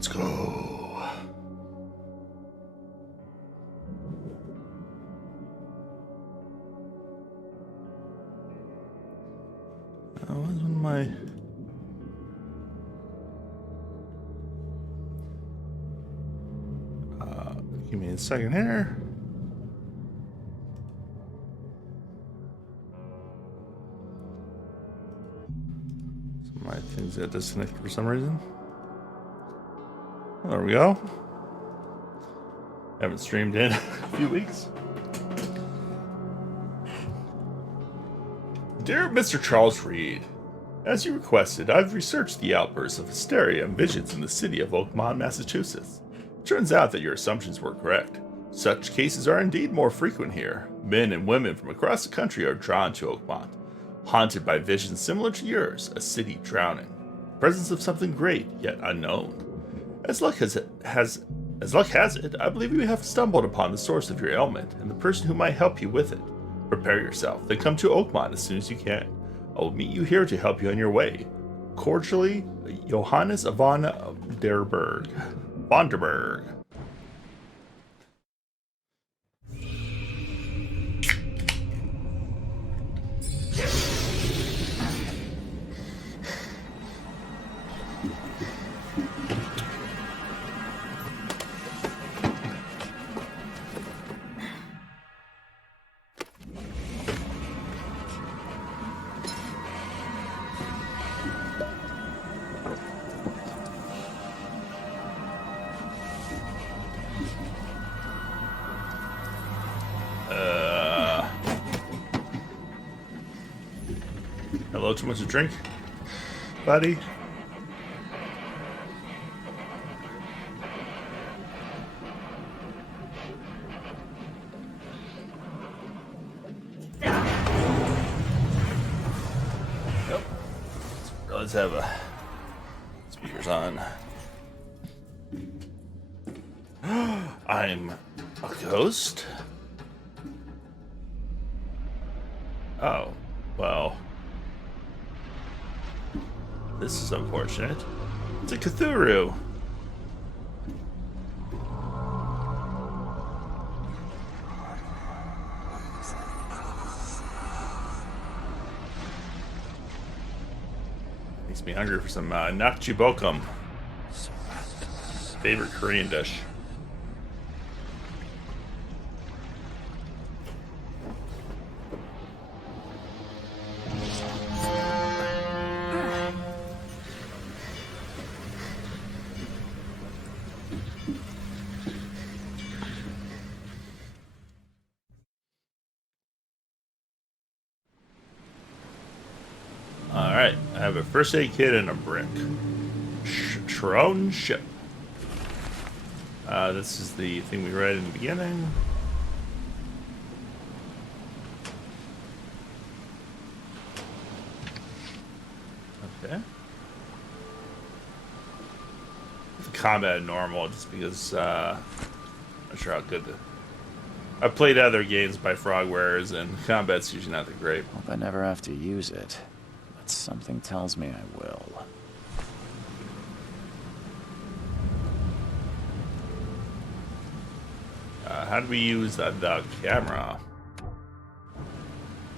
Let's go. That wasn't my... Give me a second here. Some of my things got disconnected for some reason. Well, there we go. Haven't streamed in a few weeks. Dear Mr. Charles Reed, as you requested, I've researched the outbursts of hysteria and visions in the city of Oakmont, Massachusetts. It turns out that your assumptions were correct. Such cases are indeed more frequent here. Men and women from across the country are drawn to Oakmont, haunted by visions similar to yours, a city drowning. Presence of something great, yet unknown. As luck has it, I believe you have stumbled upon the source of your ailment and the person who might help you with it. Prepare yourself, then come to Oakmont as soon as you can. I will meet you here to help you on your way. Cordially, Johannes von der Berg. Vonderberg. Hello, too much to drink, buddy? Yep. Let's have a speakers on. I'm a ghost? Oh, well. This is unfortunate. It's a Cthulhu. Makes me hungry for some nakjibokum. Favorite Korean dish. Alright, I have a first aid kit and a brick. Throne ship. This is the thing we read in the beginning. Okay. The combat normal, just because I'm not sure how good I've played other games by Frogwares, and combat's usually not that great. Hope I never have to use it. Something tells me I will. How do we use the camera?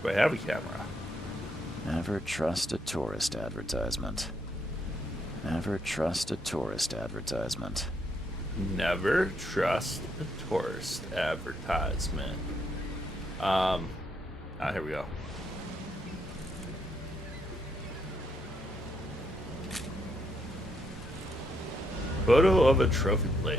Do I have a camera? Never trust a tourist advertisement. Never trust a tourist advertisement. Never trust a tourist advertisement. Here we go. Photo of a trophy plate.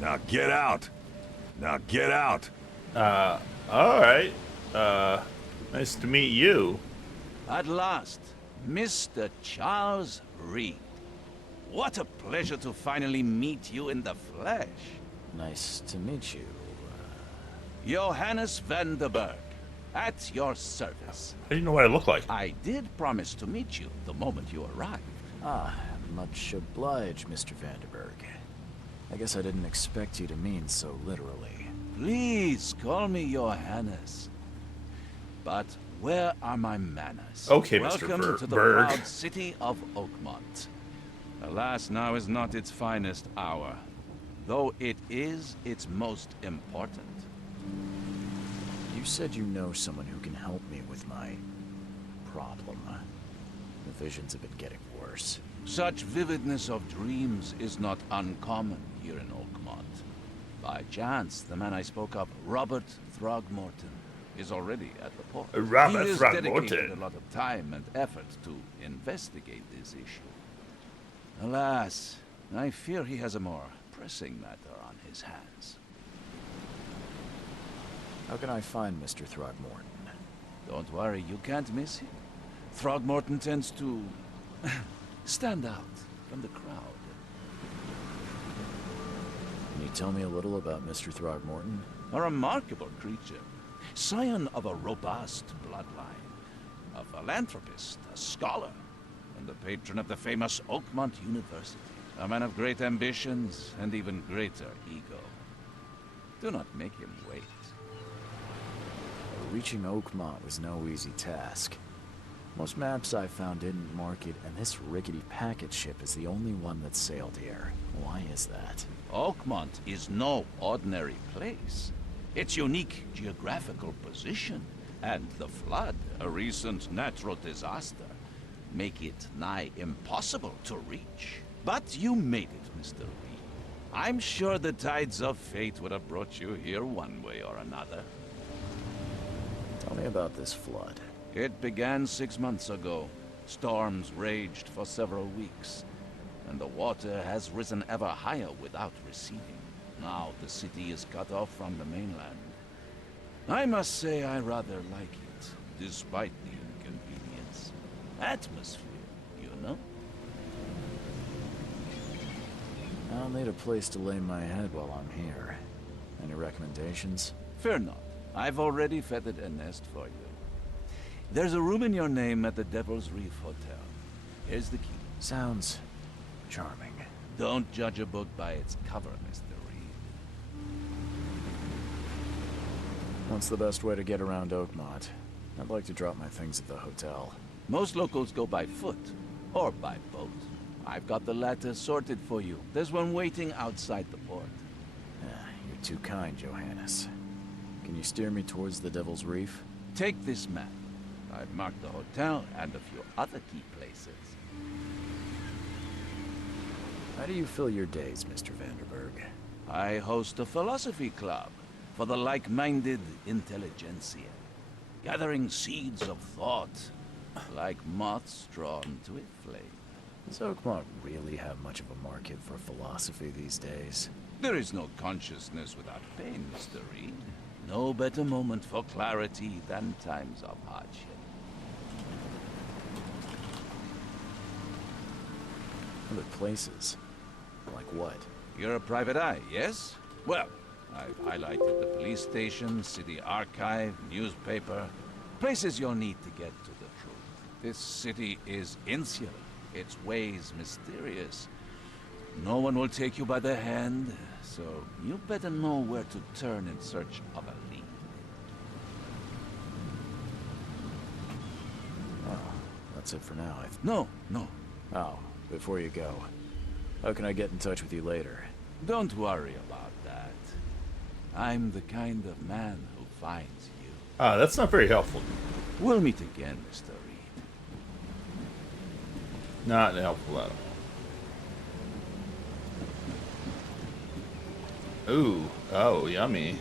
Now get out. Now get out. Alright. Nice to meet you. At last, Mr. Charles Reed. What a pleasure to finally meet you in the flesh. Nice to meet you. Johannes van der Berg, at your service. How do you know what I look like? I did promise to meet you the moment you arrived. Ah, much obliged, Mr. Vanderberg. I guess I didn't expect you to mean so literally. Please call me your Highness. But where are my manners? Okay, Mr. Welcome to the Berg. proud city of Oakmont. Alas, now is not its finest hour, though it is its most important. You said you know someone who can help me with my problem. The visions have been getting worse. Such vividness of dreams is not uncommon here in Oakmont. By chance, the man I spoke of, Robert Throgmorton, is already at the port. Robert he has Throgmorton. dedicated a lot of time and effort to investigate this issue. Alas, I fear he has a more pressing matter on his hands. How can I find Mr. Throgmorton? Don't worry, you can't miss him. Throgmorton tends to stand out from the crowd. Can you tell me a little about Mr. Throgmorton? A remarkable creature, scion of a robust bloodline, a philanthropist, a scholar, and the patron of the famous Oakmont University. A man of great ambitions and even greater ego. Do not make him wait. Reaching Oakmont was no easy task. Most maps I found didn't mark it, and this rickety packet ship is the only one that sailed here. Why is that? Oakmont is no ordinary place. Its unique geographical position and the flood, a recent natural disaster, make it nigh impossible to reach. But you made it, Mr. Reed. I'm sure the tides of fate would have brought you here one way or another. Tell me about this flood. It began 6 months ago. Storms raged for several weeks, and the water has risen ever higher without receding. Now the city is cut off from the mainland. I must say I rather like it, despite the inconvenience. Atmosphere, you know? I'll need a place to lay my head while I'm here. Any recommendations? Fear not. I've already feathered a nest for you. There's a room in your name at the Devil's Reef Hotel. Here's the key. Sounds charming. Don't judge a book by its cover, Mr. Reed. What's the best way to get around Oakmont? I'd like to drop my things at the hotel. Most locals go by foot, or by boat. I've got the latter sorted for you. There's one waiting outside the port. You're too kind, Johannes. Can you steer me towards the Devil's Reef? Take this map. I've marked the hotel and a few other key places. How do you fill your days, Mr. Vanderberg? I host a philosophy club for the like-minded intelligentsia, gathering seeds of thought like moths drawn to a flame. Does Oakmont really have much of a market for philosophy these days? There is no consciousness without pain, Mr. Reed. No better moment for clarity than times of hardship. Other places? Like what? You're a private eye, yes? Well, I've highlighted the police station, city archive, newspaper, places you'll need to get to the truth. This city is insular, its ways mysterious. No one will take you by the hand, so you better know where to turn in search of a lead. Oh, that's it for now. No. Oh, before you go, how can I get in touch with you later? Don't worry about that. I'm the kind of man who finds you. That's not very helpful. We'll meet again, Mr. Reed. Not helpful at all. Ooh, oh, yummy.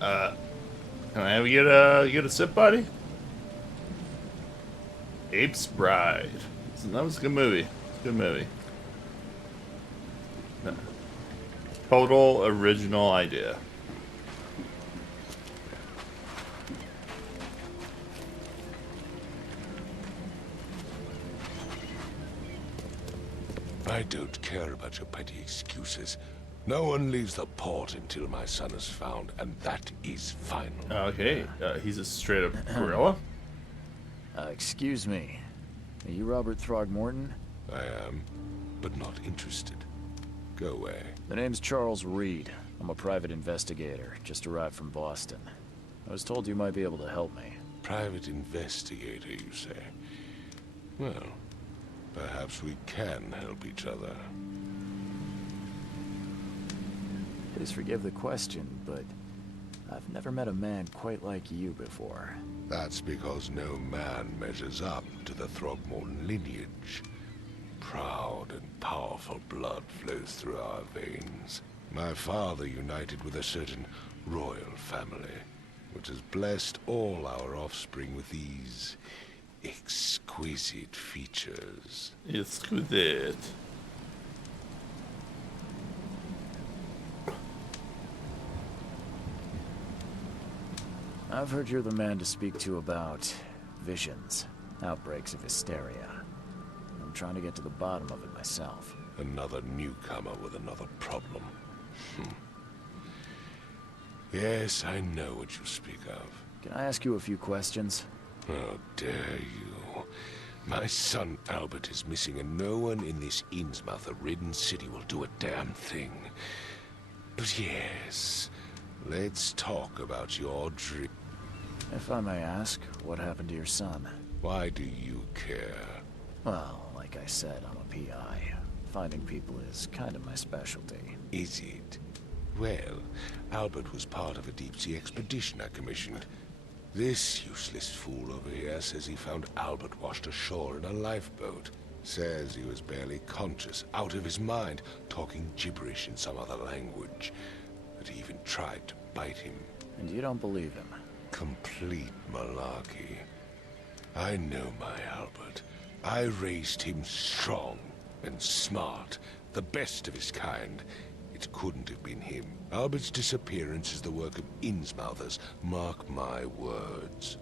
Can I get a sip, buddy? Ape's Bride. That was a good movie. It's a good movie. Total original idea. I don't care about your petty excuses. No one leaves the port until my son is found, and that is final. Okay, he's a straight up gorilla. Excuse me. Are you Robert Throgmorton? I am, but not interested. Go away. The name's Charles Reed. I'm a private investigator, just arrived from Boston. I was told you might be able to help me. Private investigator, you say? Well, perhaps we can help each other. Please forgive the question, but I've never met a man quite like you before. That's because no man measures up to the Throgmorton lineage. Proud and powerful blood flows through our veins. My father united with a certain royal family, which has blessed all our offspring with these exquisite features. Exquisite. I've heard you're the man to speak to about visions, outbreaks of hysteria. I'm trying to get to the bottom of it myself. Another newcomer with another problem. Yes, I know what you speak of. Can I ask you a few questions? How dare you? My son Albert is missing, and no one in this Innsmouth-ridden city will do a damn thing. But yes, let's talk about your dream. If I may ask, what happened to your son? Why do you care? Well, like I said, I'm a PI. Finding people is kind of my specialty. Is it? Well, Albert was part of a deep-sea expedition I commissioned. This useless fool over here says he found Albert washed ashore in a lifeboat. Says he was barely conscious, out of his mind, talking gibberish in some other language. That he even tried to bite him. And you don't believe him? Complete malarkey. I know my Albert. I raised him strong and smart, the best of his kind. It couldn't have been him. Albert's disappearance is the work of Innsmouthers, mark my words.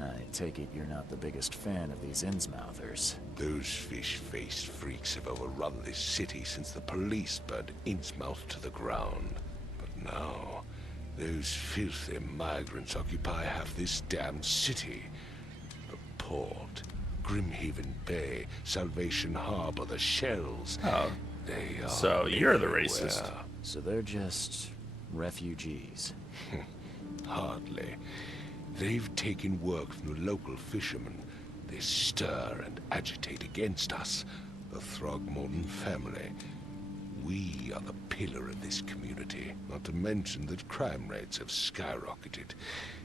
I take it you're not the biggest fan of these Innsmouthers. Those fish-faced freaks have overrun this city since the police burned Innsmouth to the ground. But now, those filthy migrants occupy half this damn city. The port, Grimhaven Bay, Salvation Harbor, the Shells. Oh, They are so you're the everywhere. racist. So they're just refugees. Hardly. They've taken work from the local fishermen. They stir and agitate against us, the Throgmorton family. We are the pillar of this community, not to mention that crime rates have skyrocketed.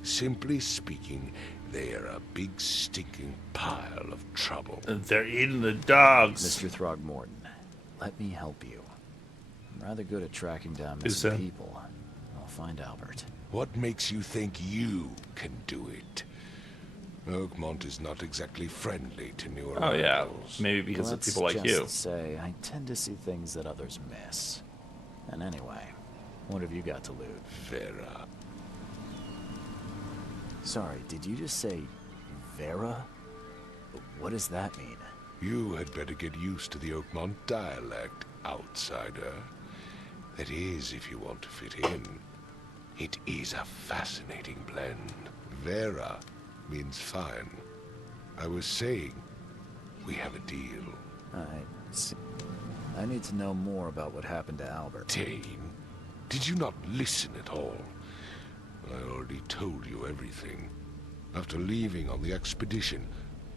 Simply speaking, they are a big stinking pile of trouble. They're eating the dogs. Mr. Throgmorton, let me help you. I'm rather good at tracking down Is missing that- people. I'll find Albert. What makes you think you can do it? Oakmont is not exactly friendly to new Oh yeah, arrivals. maybe because of Let's people like just you. say I tend to see things that others miss. And anyway, what have you got to lose? Vera. Sorry, did you just say Vera? What does that mean? You had better get used to the Oakmont dialect, outsider. That is, if you want to fit in. It is a fascinating blend. Vera means fine. I was saying, we have a deal. I need to know more about what happened to Albert. Dane, did you not listen at all? I already told you everything. After leaving on the expedition,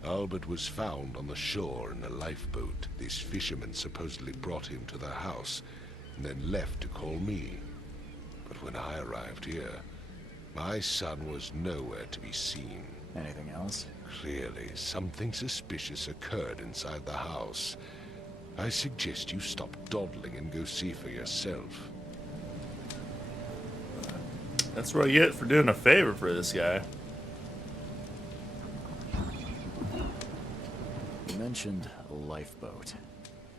Albert was found on the shore in a lifeboat. This fisherman supposedly brought him to their house, and then left to call me. But when I arrived here, my son was nowhere to be seen. Anything else? Clearly, something suspicious occurred inside the house. I suggest you stop dawdling and go see for yourself. That's what you get for doing a favor for this guy. You mentioned a lifeboat.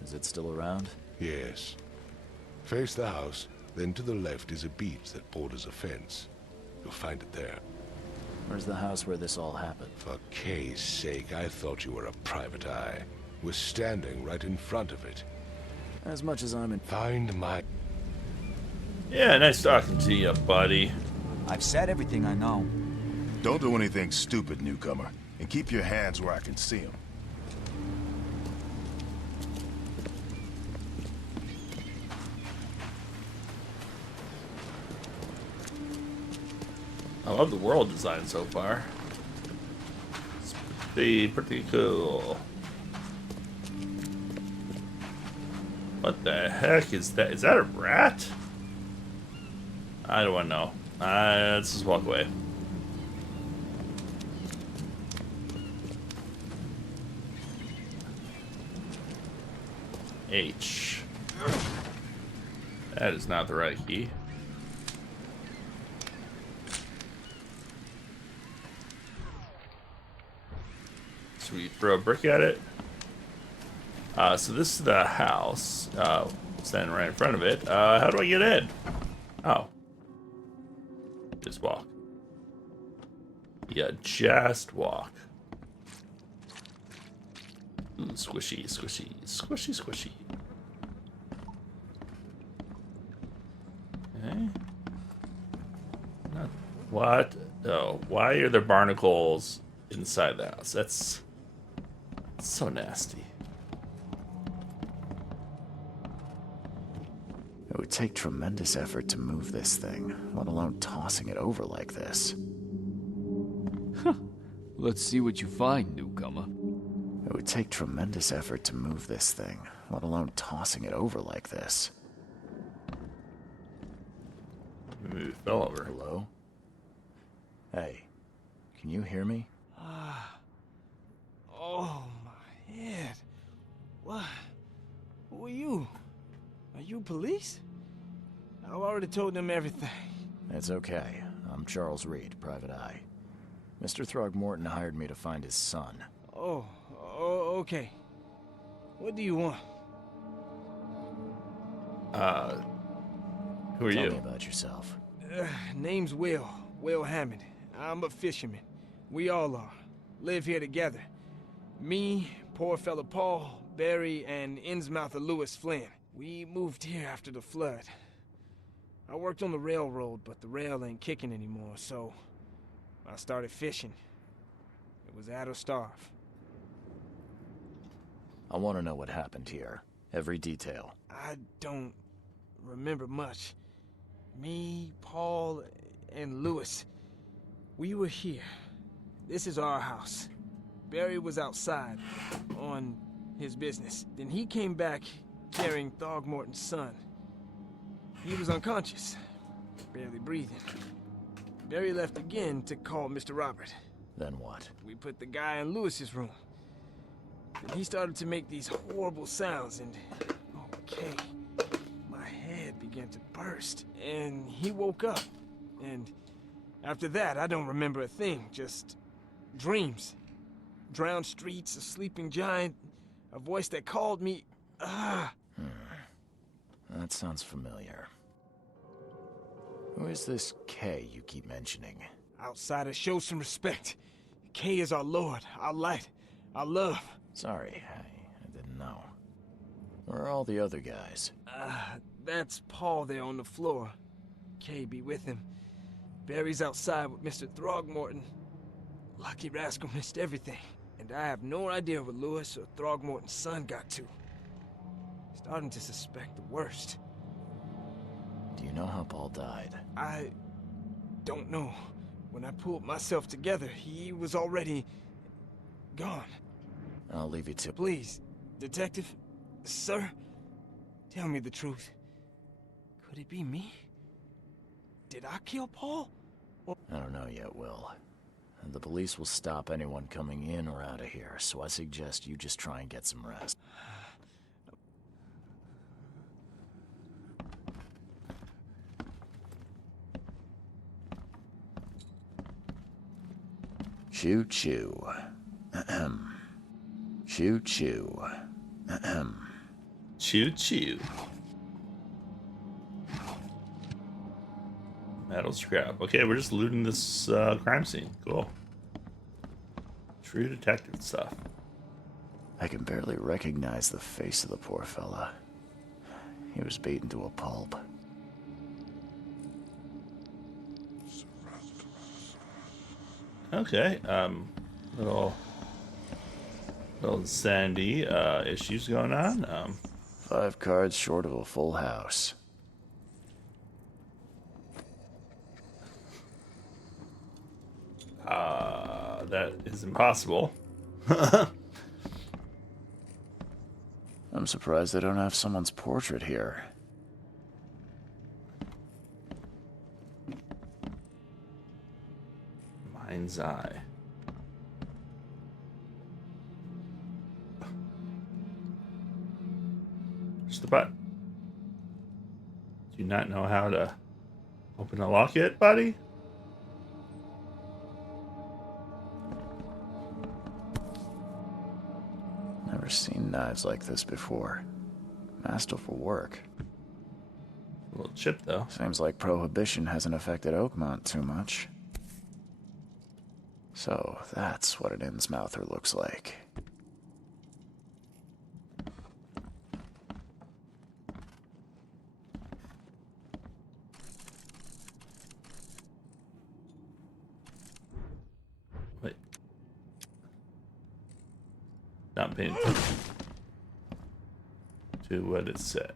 Is it still around? Yes. Face the house, then to the left is a beach that borders a fence. You'll find it there. Where's the house where this all happened? For Kay's sake, I thought you were a private eye. We're standing right in front of it. As much as I'm in... Find my... Yeah, nice talking to you, buddy. I've said everything I know. Don't do anything stupid, newcomer. And keep your hands where I can see them. I love the world design so far. It's pretty cool. What the heck is that? Is that a rat? I don't want to know. Let's just walk away. H. That is not the right key. So we throw a brick at it. So this is the house. Standing right in front of it. How do I get in? Oh. Just walk. Yeah, just walk. Ooh, squishy, squishy, squishy, squishy. Okay. What? Oh, why are there barnacles inside the house? That's so nasty. It would take tremendous effort to move this thing, let alone tossing it over like this. Let's see what you find, newcomer. It would take tremendous effort to move this thing, let alone tossing it over like this. Maybe it fell over. Hello? Hey, can you hear me? Oh, my head. What? Who are you? Are you police? I've already told them everything. It's okay. I'm Charles Reed, Private Eye. Mr. Throgmorton hired me to find his son. Oh, okay. What do you want? Who are Tell you? me about yourself. Name's Will Hammond. I'm a fisherman. We all are. Live here together. Me, poor fella Paul, Barry, and Innsmouther Lewis Flynn. We moved here after the flood. I worked on the railroad, but the rail ain't kicking anymore, so I started fishing. It was add or starve. I want to know what happened here. Every detail. I don't remember much. Me, Paul, and Lewis, we were here. This is our house. Barry was outside on his business. Then he came back carrying Throgmorton's son. He was unconscious, barely breathing. Barry left again to call Mr. Robert. Then what? We put the guy in Lewis's room. And he started to make these horrible sounds and... Okay. My head began to burst. And he woke up. And after that, I don't remember a thing. Just dreams. Drowned streets, a sleeping giant, a voice that called me... That sounds familiar. Who is this K you keep mentioning? Outsiders, show some respect. K is our lord, our light, our love. Sorry, I didn't know. Where are all the other guys? That's Paul there on the floor. K be with him. Barry's outside with Mr. Throgmorton. Lucky rascal missed everything. And I have no idea what Lewis or Throgmorton's son got to. Starting to suspect the worst. Do you know how Paul died? I don't know. When I pulled myself together, he was already gone. I'll leave you to... Please, detective, sir, tell me the truth. Could it be me? Did I kill Paul? I don't know yet, Will. The police will stop anyone coming in or out of here, so I suggest you just try and get some rest. Choo choo. Ahem. Choo choo. Ahem. Choo choo. Metal scrap. Okay, we're just looting this crime scene. Cool. True detective stuff. I can barely recognize the face of the poor fella. He was beaten to a pulp. Okay, little sandy issues going on. 5 cards short of a full house. that is impossible. I'm surprised they don't have someone's portrait here. Mind's eye. Push the button. Do you not know how to open a lock yet, buddy? Never seen knives like this before. Masterful work. A little chip, though. Seems like Prohibition hasn't affected Oakmont too much. So that's what an Innsmouther looks like. Wait. Not paying attention to what it said.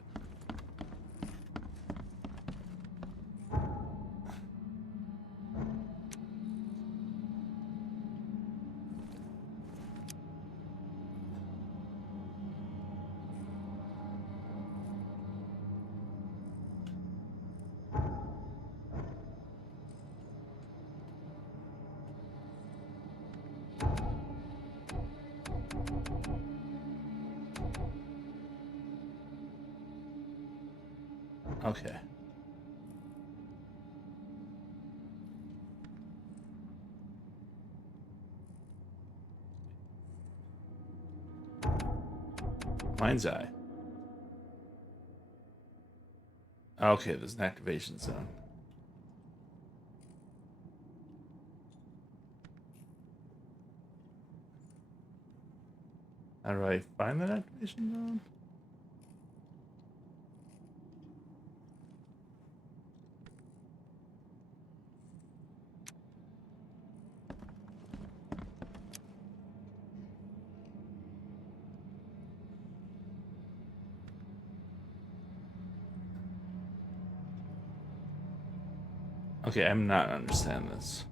Okay. Mind's eye. Okay, there's an activation zone. How do I find that activation zone? Okay, I'm not understanding this.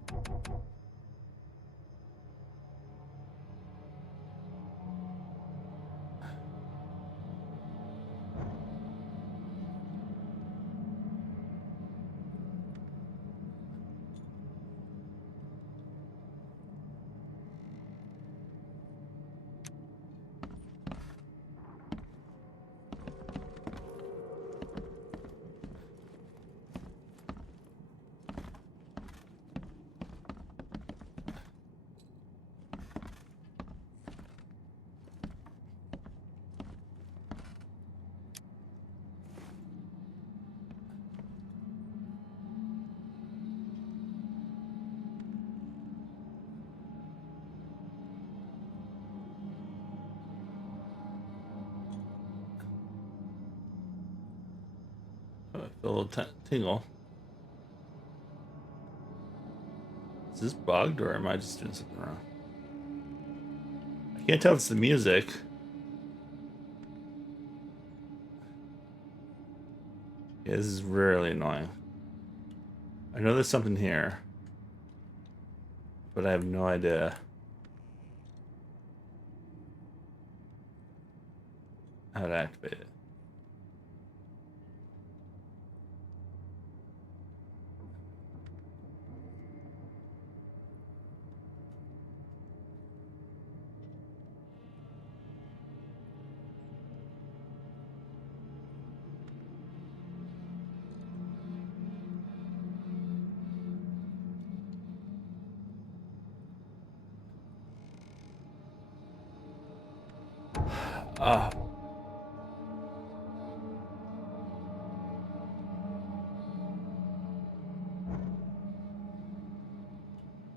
Oh, I feel a little tingle. Is this bugged or am I just doing something wrong? I can't tell if it's the music. Yeah, this is really annoying. I know there's something here, but I have no idea how to activate it. Ah.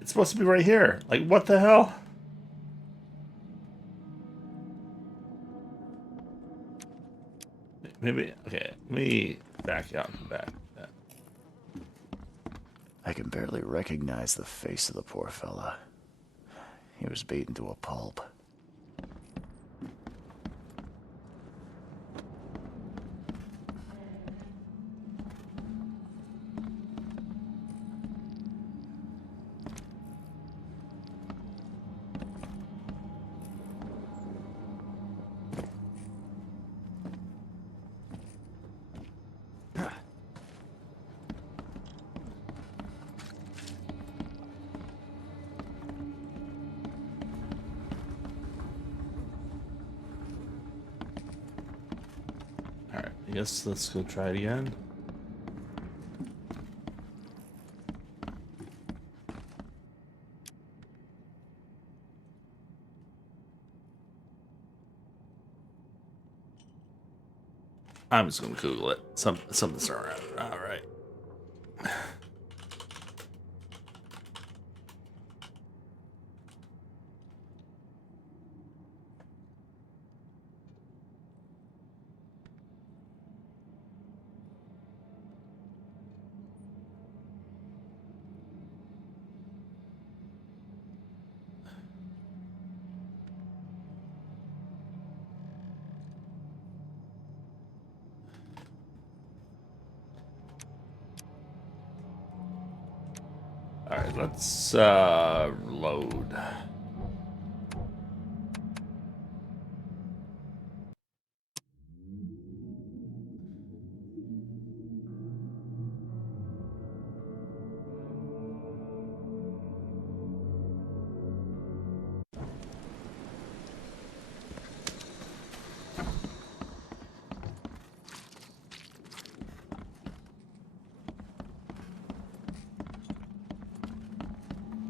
It's supposed to be right here. Like, what the hell? Maybe, okay, let me back out and back. I can barely recognize the face of the poor fella. He was beaten to a pulp. guess let's go try it again. I'm just gonna Google it. Something's around. All right. All right, let's load.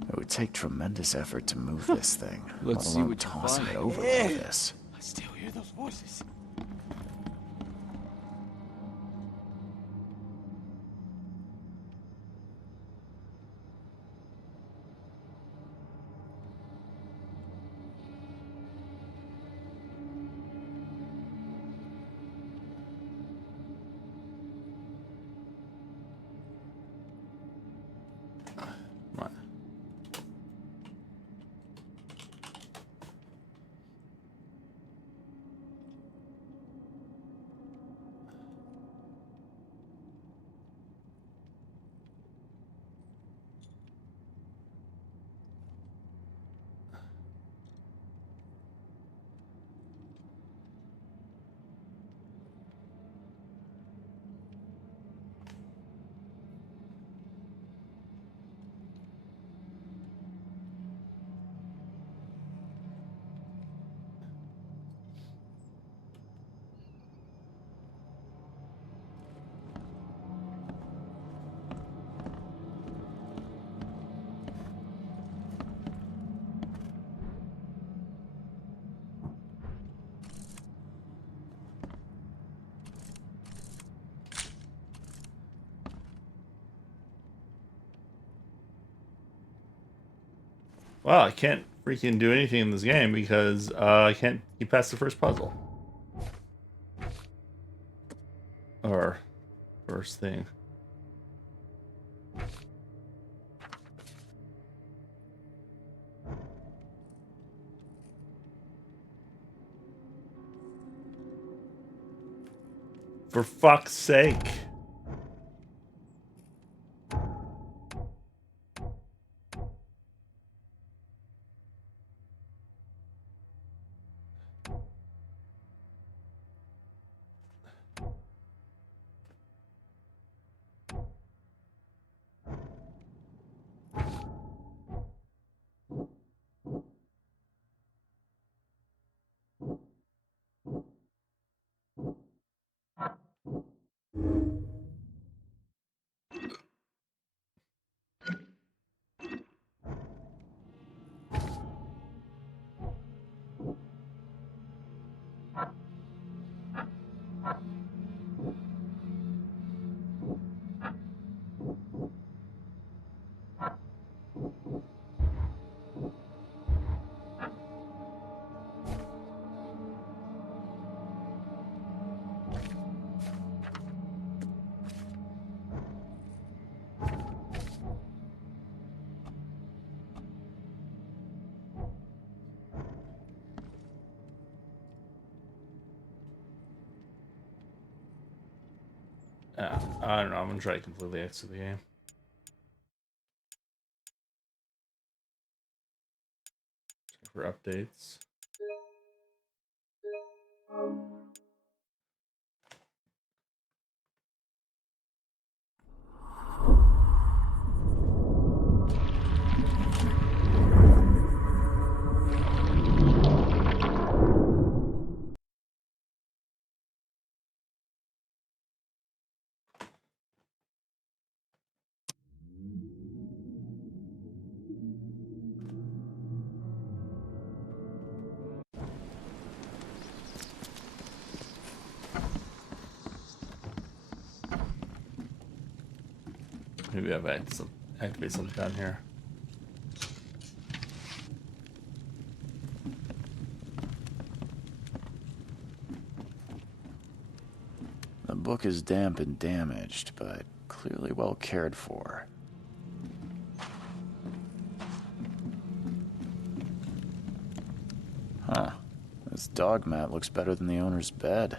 It would take tremendous effort to move this thing. Let's let see alone what you toss find. it over Yeah. like this. I still hear those voices. Come on. Well, I can't freaking do anything in this game because I can't get past the first puzzle. Or first thing. For fuck's sake. I don't know. I'm gonna try to completely exit the game. Check for updates. maybe I've activate something down here. The book is damp and damaged, but clearly well cared for. Huh. This dog mat looks better than the owner's bed.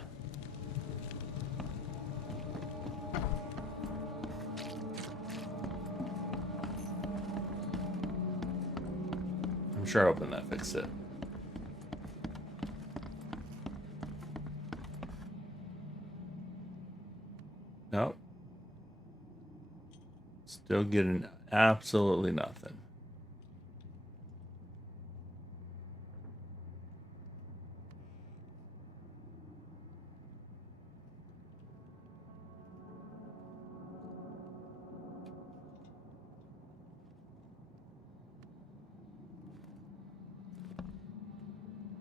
I'm sure hoping that fixed it. Nope. Still getting absolutely nothing.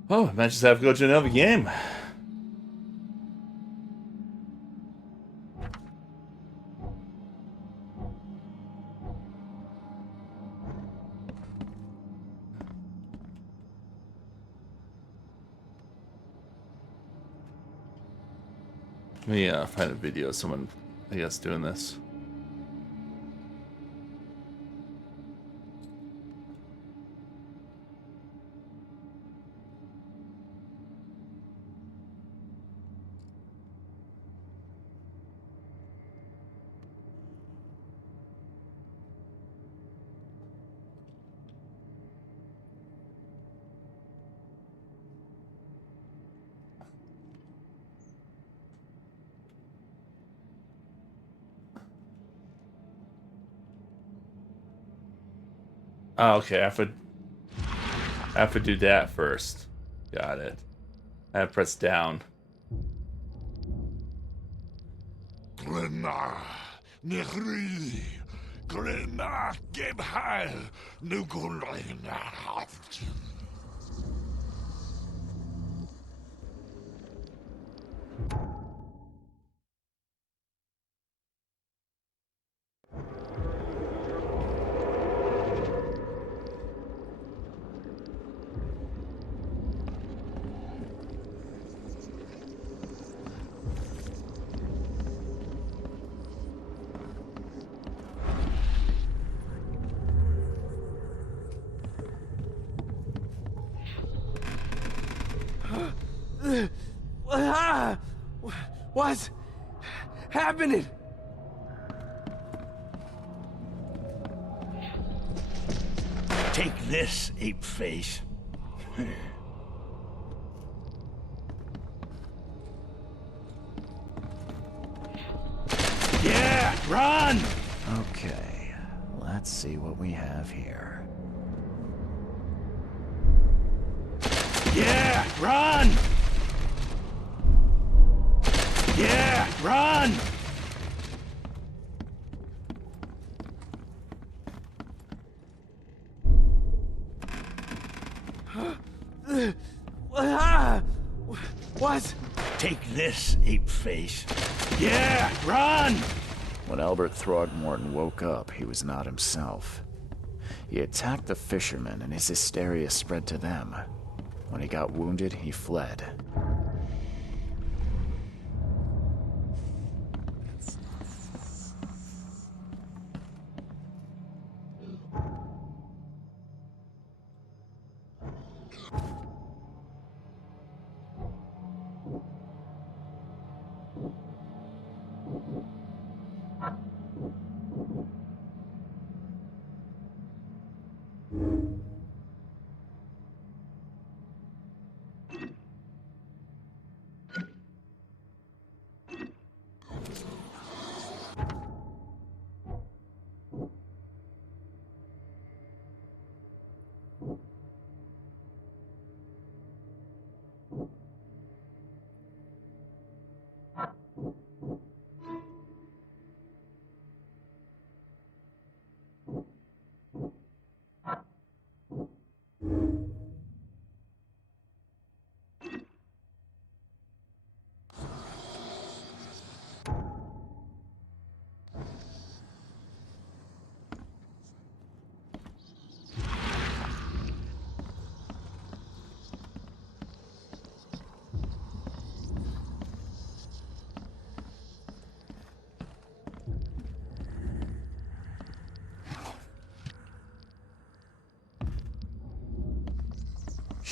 Oh, might just have to go to another game. Let me find a video of someone, I guess, doing this. Oh, okay, I have to do that first. Got it. I have to press down. Glenna, Nehri, Glenna, Gebhal, Nugulina. What's happening? Take this, ape face. Yeah, run! Okay, let's see what we have here. Yeah, run! Yeah, run! What? Take this, ape face. Yeah, run! When Albert Throgmorton woke up, he was not himself. He attacked the fishermen, and his hysteria spread to them. When he got wounded, he fled.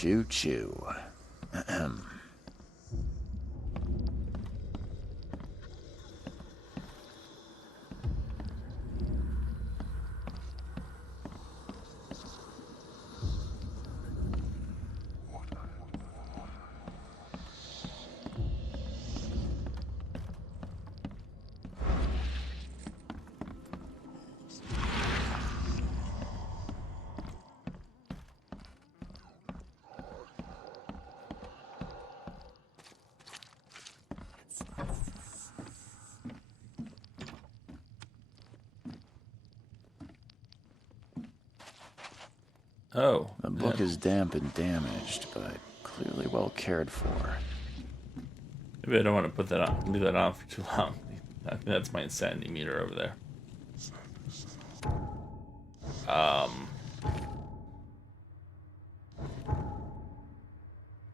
Choo choo. Ahem. Oh. The book is damp and damaged, but clearly well cared for. Maybe I don't want to put that on, leave that on for too long. I think that's my insanity meter over there.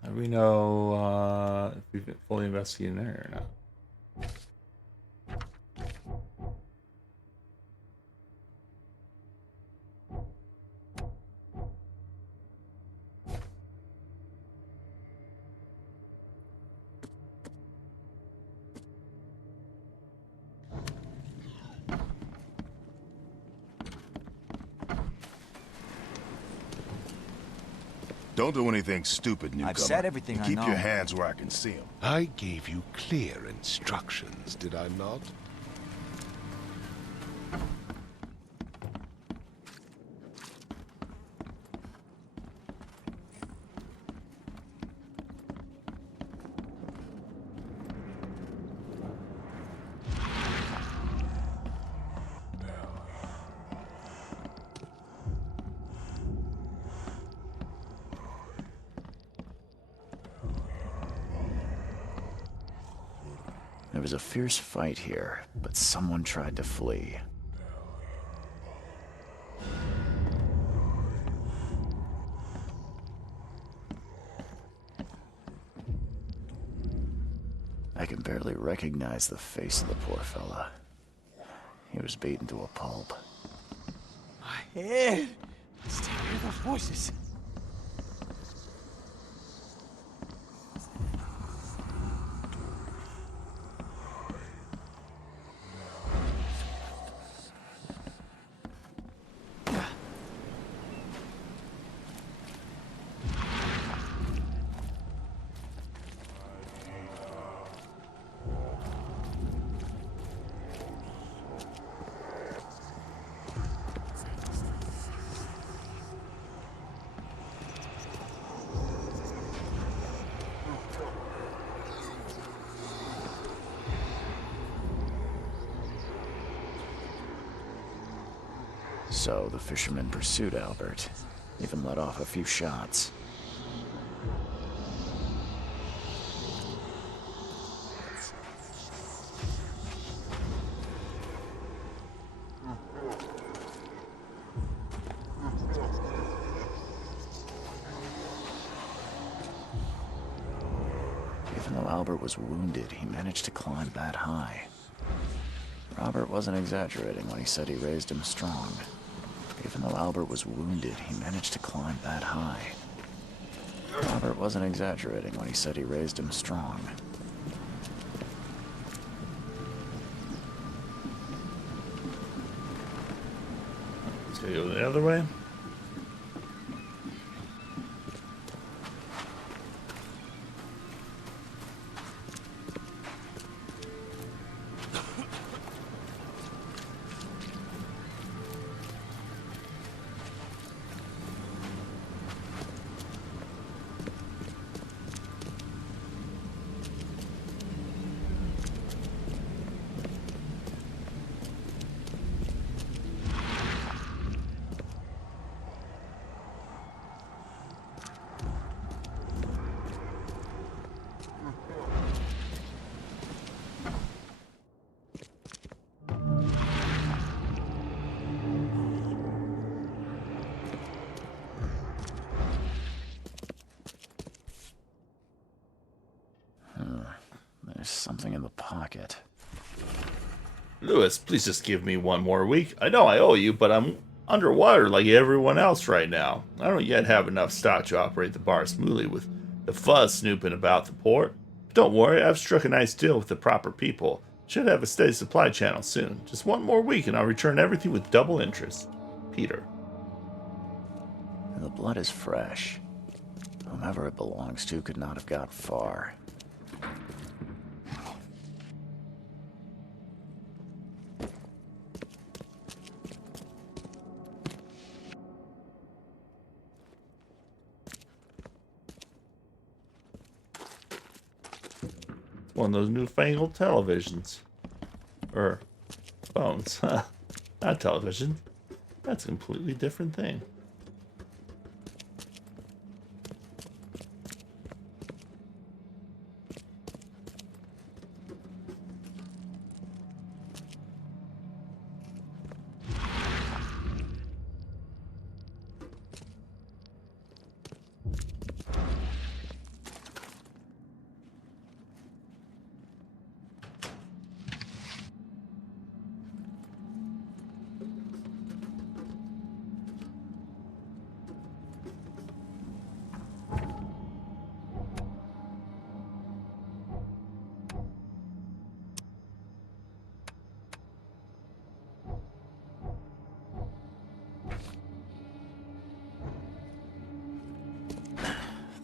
Do we know if we've fully investigated an area or not? Don't do anything stupid, newcomer. I've said everything and I keep know. your hands where I can see them. I gave you clear instructions, did I not? There was a fierce fight here, but someone tried to flee. I can barely recognize the face of the poor fella. He was beaten to a pulp. My head! I still hear those voices. So the fisherman pursued Albert, even let off a few shots. Even though Albert was wounded, he managed to climb that high. Robert wasn't exaggerating when he said he raised him strong. Even though Albert was wounded, he managed to climb that high. Robert wasn't exaggerating when he said he raised him strong. Let's go the other way. There's something in the pocket. Lewis, please just give me one more week. I know I owe you, but underwater like everyone else right now. I don't yet have enough stock to operate the bar smoothly with the fuzz snooping about the port. But don't worry, I've struck a nice deal with the proper people. Should have a steady supply channel soon. Just one more week and I'll return everything with double interest. Peter. The blood is fresh. Whomever it belongs to could not have got far. One of those newfangled televisions. Or phones. Not television. That's a completely different thing.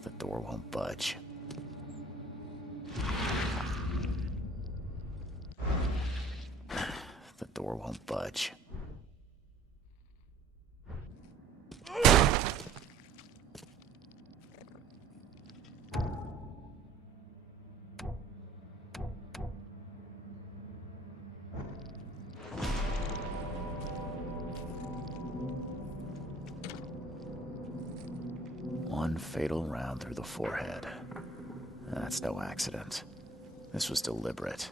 The door won't budge. The door won't budge. One fatal round through the forehead. That's no accident. This was deliberate.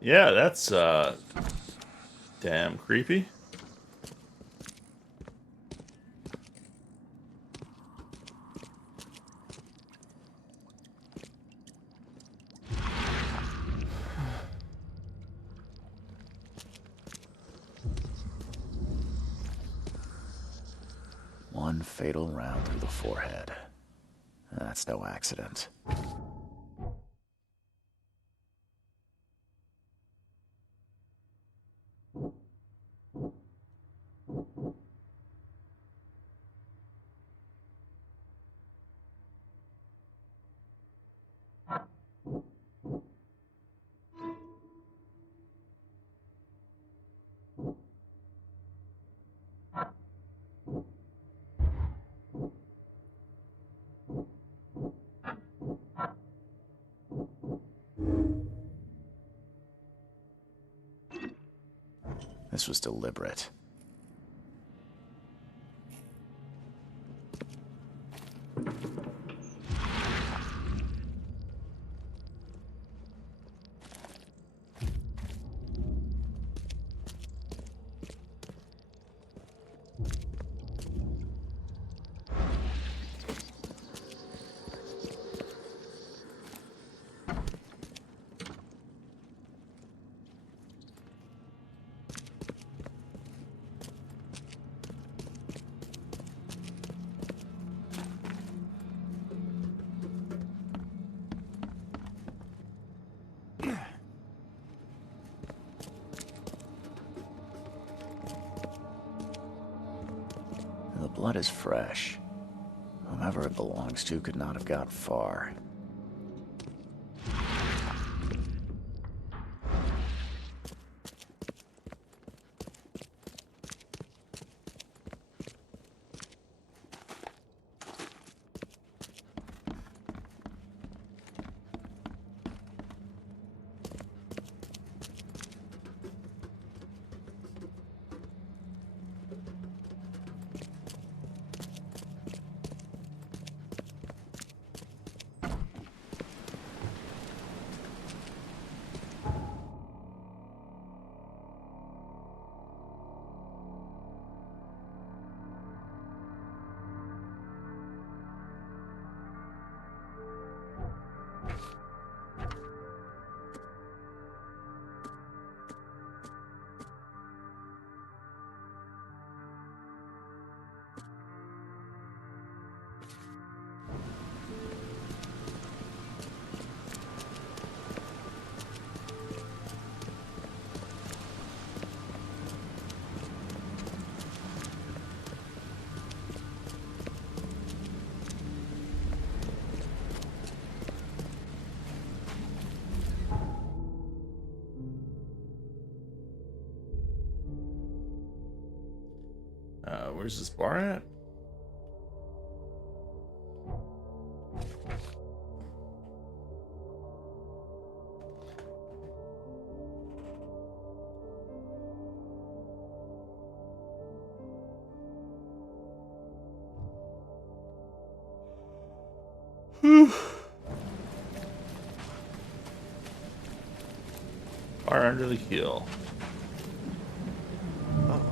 Yeah, that's damn creepy. One fatal round through the forehead. That's no accident. This was deliberate. The blood is fresh. Whomever it belongs to could not have got far. Where's this bar at? Bar under the keel. Oh,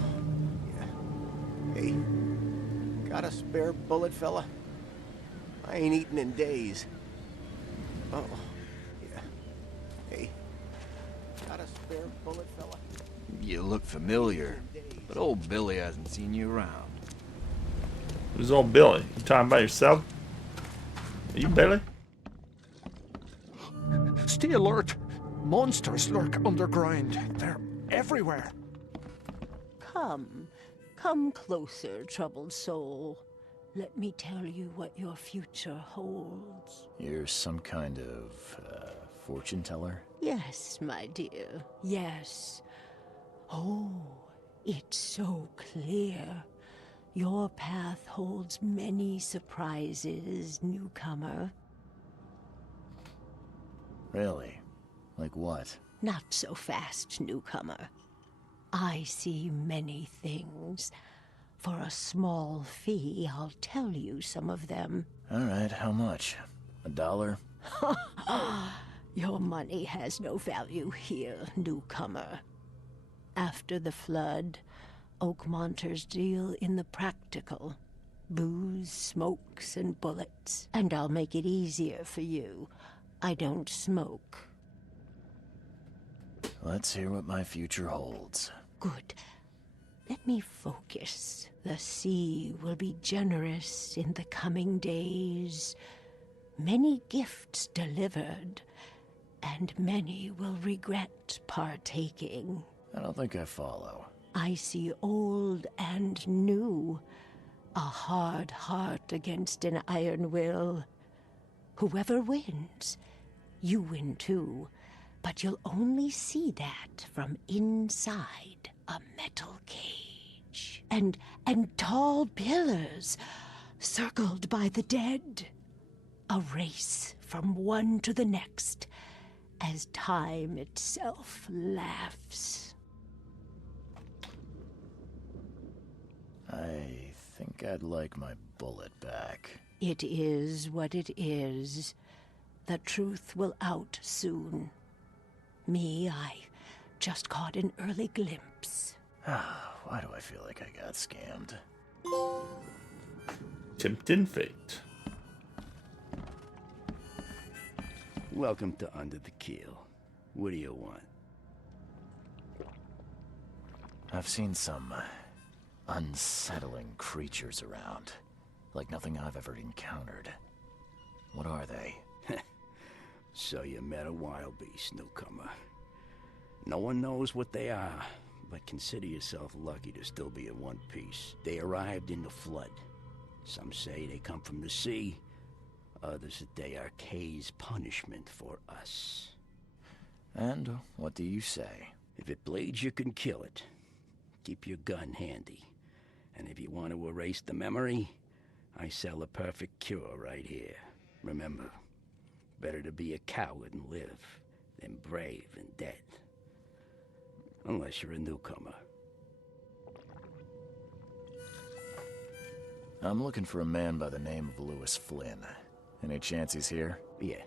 yeah. Hey, got a spare bullet, fella? I ain't eaten in days. Oh, yeah. Hey, got a spare bullet, fella? You look familiar, but old Billy hasn't seen you around. Who's old Billy? You talking about yourself? Are you Billy? Stay alert. Monsters lurk underground. They're everywhere. Come closer, troubled soul. Let me tell you what your future holds. You're some kind of, fortune teller? Yes, my dear, yes. Oh, it's so clear. Your path holds many surprises, newcomer. Really? Like what? Not so fast, newcomer. I see many things. For a small fee, I'll tell you some of them. All right, how much? $1? Your money has no value here, newcomer. After the flood, Oakmonters deal in the practical. Booze, smokes, and bullets. And I'll make it easier for you. I don't smoke. Let's hear what my future holds. Good. Let me focus. The sea will be generous in the coming days. Many gifts delivered, and many will regret partaking. I don't think I follow. I see old and new. A hard heart against an iron will. Whoever wins, you win too. But you'll only see that from inside a metal cage. And tall pillars, circled by the dead. A race from one to the next, as time itself laughs. I think I'd like my bullet back. It is what it is. The truth will out soon. Me, I just caught an early glimpse. Why do I feel like I got scammed? Tempting fate. Welcome to Under the Keel. What do you want? I've seen some unsettling creatures around. Like nothing I've ever encountered. What are they? So you met a wild beast, newcomer. No one knows what they are, but consider yourself lucky to still be in one piece. They arrived in the flood. Some say they come from the sea. Others that they are Kay's punishment for us. And what do you say? If it bleeds, you can kill it. Keep your gun handy. And if you want to erase the memory, I sell a perfect cure right here. Remember, better to be a coward and live than brave and dead. Unless you're a newcomer. I'm looking for a man by the name of Lewis Flynn. Any chance he's here? Yeah.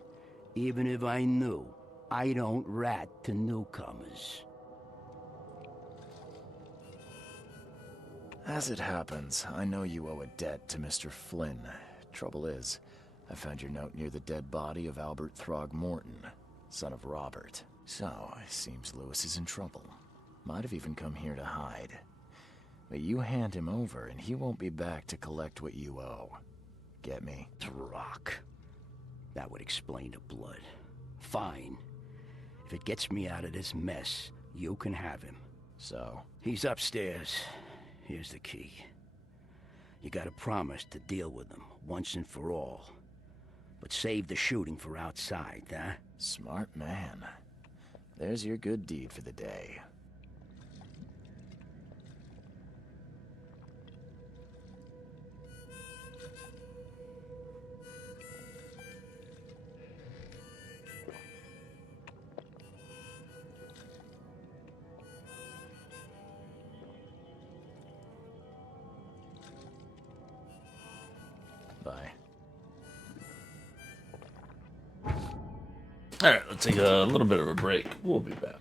Even if I knew, I don't rat to newcomers. As it happens, I know you owe a debt to Mr. Flynn. Trouble is, I found your note near the dead body of Albert Throgmorton, son of Robert. So, it seems Lewis is in trouble. Might have even come here to hide. But you hand him over and he won't be back to collect what you owe. Get me? Throck. That would explain the blood. Fine. If it gets me out of this mess, you can have him. So? He's upstairs. Here's the key. You gotta promise to deal with him, once and for all. But save the shooting for outside, huh? Smart man. There's your good deed for the day. All right, let's take a little bit of a break. We'll be back.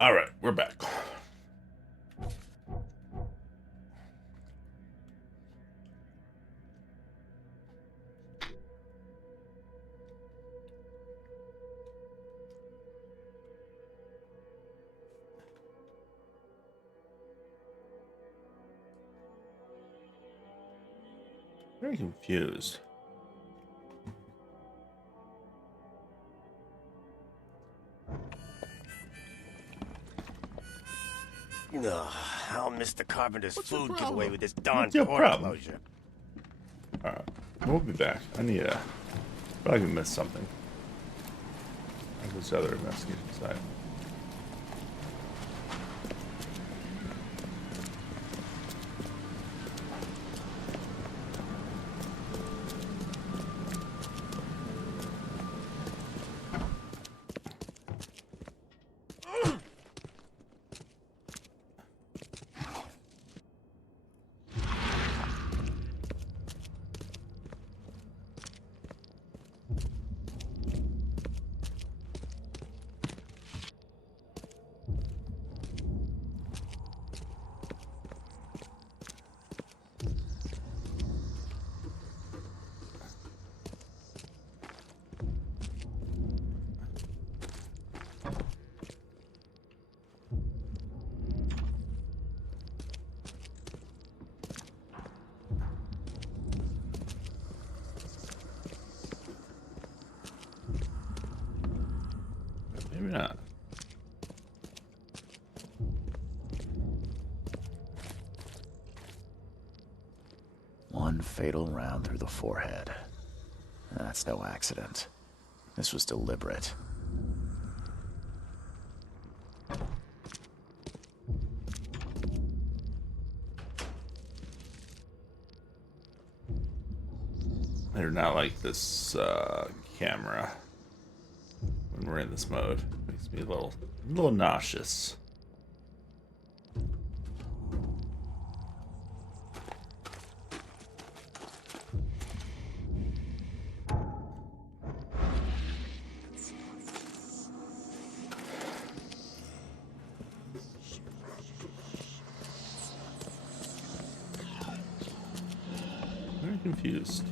All right, we're back. Very confused. Ugh, how Mr. Carpenter's food give away with this darn What's your port problem? closure? Alright, we'll be back. I need a... I can miss something. Like this other investigation site. Maybe not. One fatal round through the forehead. That's no accident. This was deliberate. I do not like this camera when we're in this mode. Makes me a little nauseous. Very confused.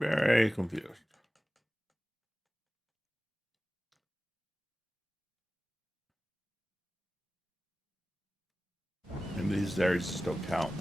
Very confused. Maybe these areas just don't count.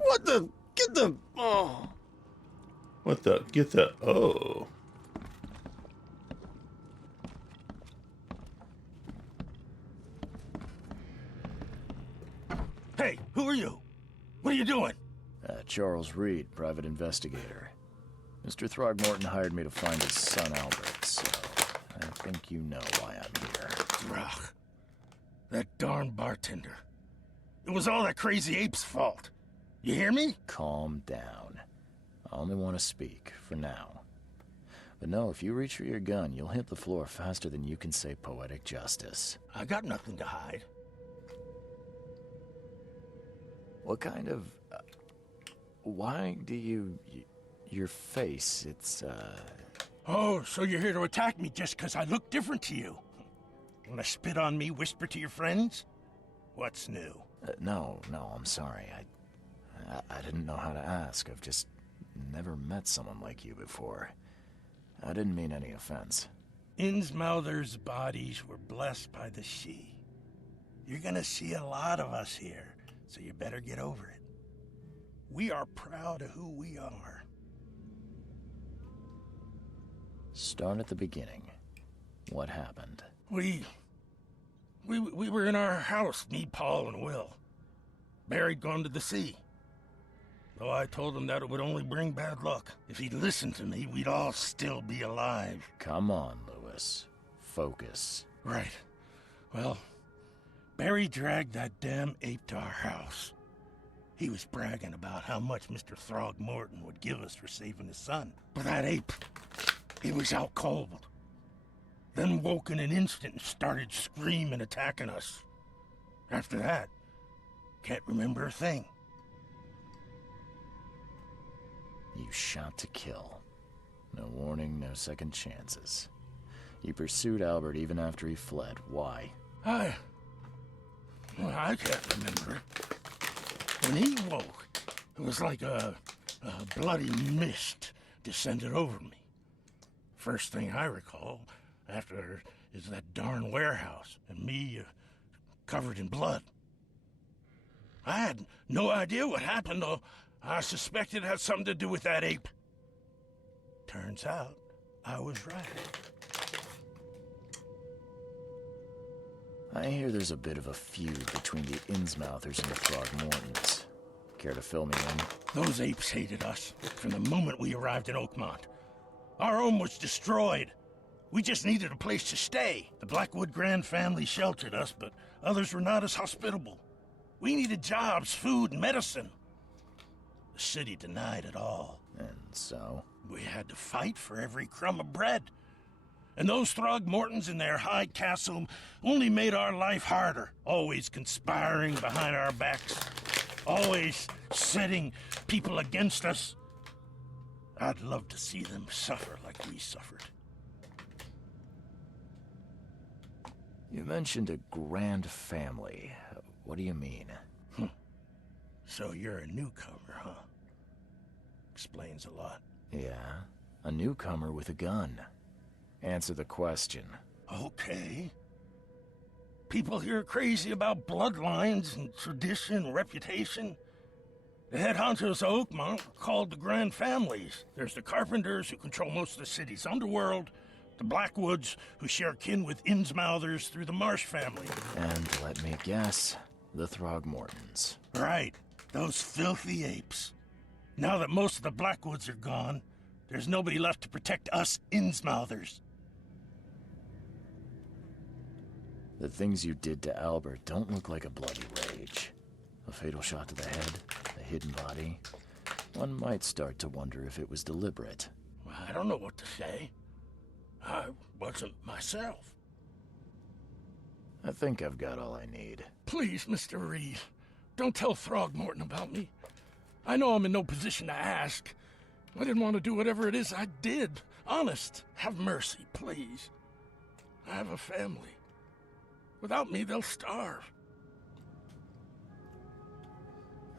What the? Get the... Oh. What the? Get the... Oh. Hey, who are you? What are you doing? Charles Reed, private investigator. Mr. Throgmorton hired me to find his son Albert, so I think you know why I'm here. Ugh. That darn bartender. It was all that crazy ape's fault. You hear me? Calm down. I only want to speak, for now. But no, if you reach for your gun, you'll hit the floor faster than you can say poetic justice. I got nothing to hide. What kind of... why do you... your face, it's, Oh, so you're here to attack me just because I look different to you? Wanna spit on me, whisper to your friends? What's new? No, I'm sorry. I didn't know how to ask. I've just never met someone like you before. I didn't mean any offense. Innsmouther's bodies were blessed by the sea. You're gonna see a lot of us here, so you better get over it. We are proud of who we are. Start at the beginning. What happened? We were in our house, me, Paul, and Will. Barry'd gone to the sea. Though I told him that it would only bring bad luck. If he'd listened to me, we'd all still be alive. Come on, Lewis. Focus. Right. Well, Barry dragged that damn ape to our house. He was bragging about how much Mr. Throgmorton would give us for saving his son. But that ape, he was out cold. Then woke in an instant and started screaming, attacking us. After that, can't remember a thing. You shot to kill. No warning, no second chances. You pursued Albert even after he fled. Why? I can't remember. When he woke, it was like a bloody mist descended over me. First thing I recall after is that darn warehouse and me covered in blood. I had no idea what happened, though I suspected it had something to do with that ape. Turns out I was right. I hear there's a bit of a feud between the Innsmouthers and the Throgmortons. Care to fill me in? Those apes hated us from the moment we arrived in Oakmont. Our home was destroyed. We just needed a place to stay. The Blackwood Grand family sheltered us, but others were not as hospitable. We needed jobs, food, and medicine. The city denied it all. And so? We had to fight for every crumb of bread. And those Throgmortons in their high castle only made our life harder, always conspiring behind our backs, always setting people against us. I'd love to see them suffer like we suffered. You mentioned a grand family. What do you mean? So you're a newcomer, huh? Explains a lot. Yeah, a newcomer with a gun. Answer the question. Okay. People here are crazy about bloodlines and tradition and reputation. The head honchos of Oakmont are called the Grand Families. There's the Carpenters, who control most of the city's underworld, the Blackwoods, who share kin with Innsmouthers through the Marsh family. And let me guess, the Throgmortons. Right, those filthy apes. Now that most of the Blackwoods are gone, there's nobody left to protect us Innsmouthers. The things you did to Albert don't look like a bloody rage. A fatal shot to the head, a hidden body. One might start to wonder if it was deliberate. I don't know what to say. I wasn't myself. I think I've got all I need. Please, Mr. Reed, don't tell Throgmorton about me. I know I'm in no position to ask. I didn't want to do whatever it is I did. Honest, have mercy, please. I have a family. Without me, they'll starve.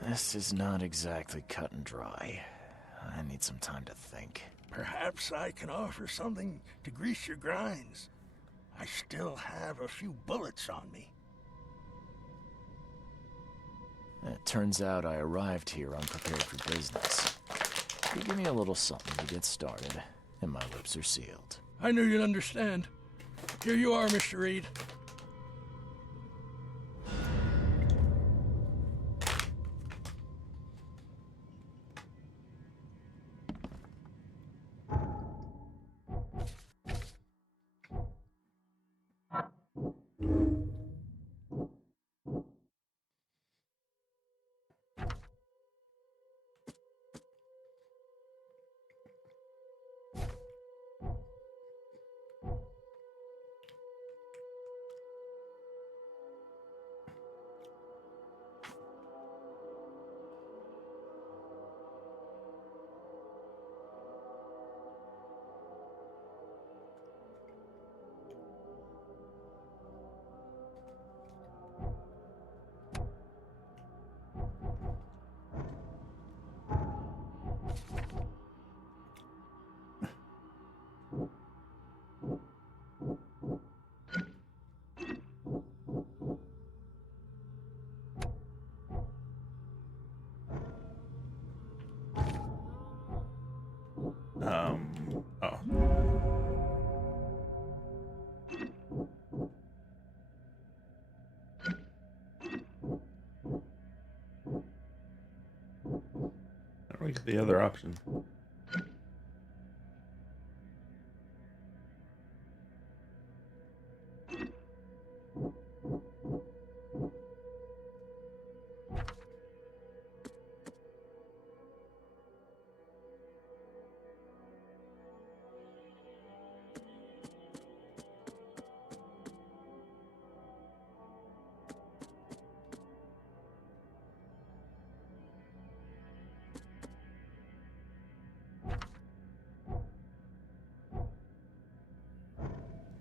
This is not exactly cut and dry. I need some time to think. Perhaps I can offer something to grease your grinds. I still have a few bullets on me. It turns out I arrived here unprepared for business. You give me a little something to get started, and my lips are sealed. I knew you'd understand. Here you are, Mr. Reed. me get the other option.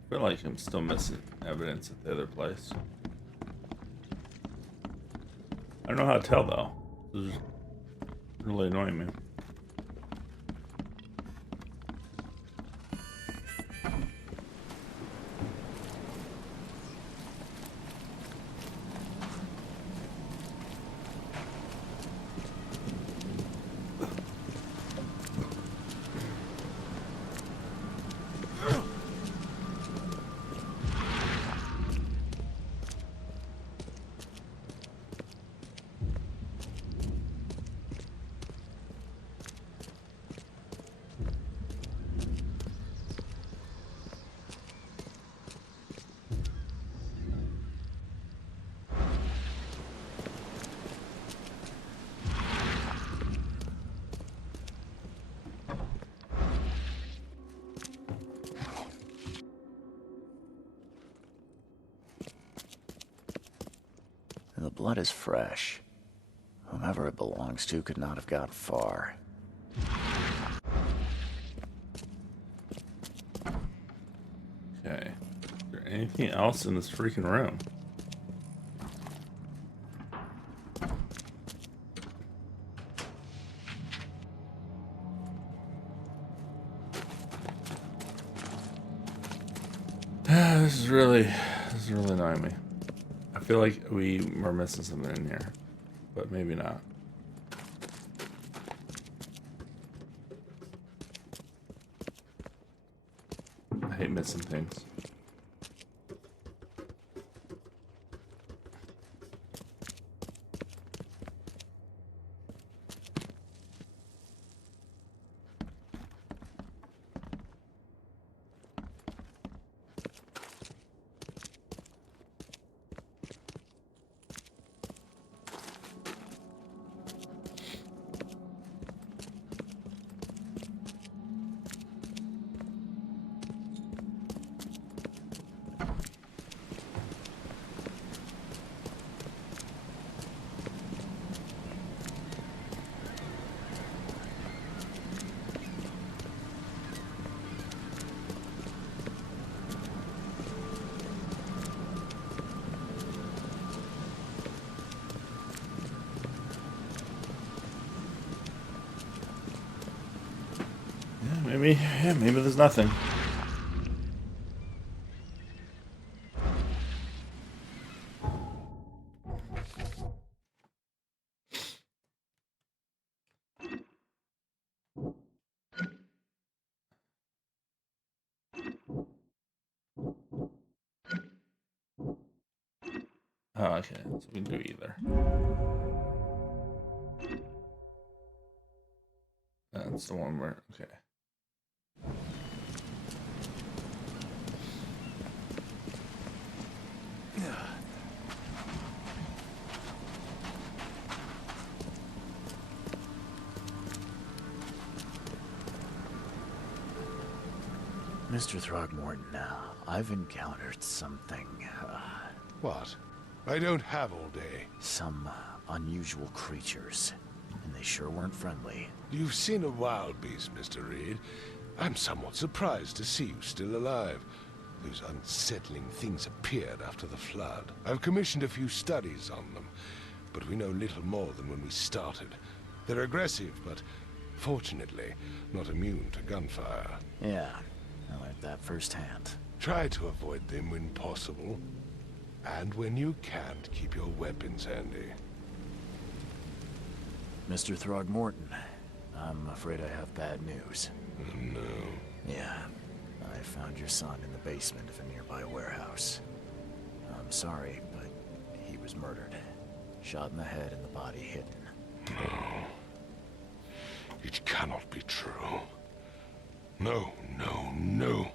I feel like I'm still missing evidence at the other place. I don't know how to tell though. This is really annoying me. The blood is fresh. Whomever it belongs to could not have got far. Okay. Is there anything else in this freaking room? This is really annoying me. I feel like we are missing something in here, but maybe not. I hate missing things. Maybe there's nothing. Oh, okay, so we can do either. That's the one where, okay. Mr. Throgmorton, I've encountered something. What? I don't have all day. Some unusual creatures, and they sure weren't friendly. You've seen a wild beast, Mr. Reed. I'm somewhat surprised to see you still alive. Those unsettling things appeared after the flood. I've commissioned a few studies on them, but we know little more than when we started. They're aggressive, but fortunately, not immune to gunfire. Yeah, I learned that firsthand. Try to avoid them when possible. And when you can't, keep your weapons handy. Mr. Throgmorton, I'm afraid I have bad news. No. Yeah, I found your son in the basement of a nearby warehouse. I'm sorry, but he was murdered. Shot in the head and the body hidden. No. It cannot be true. No, no, no.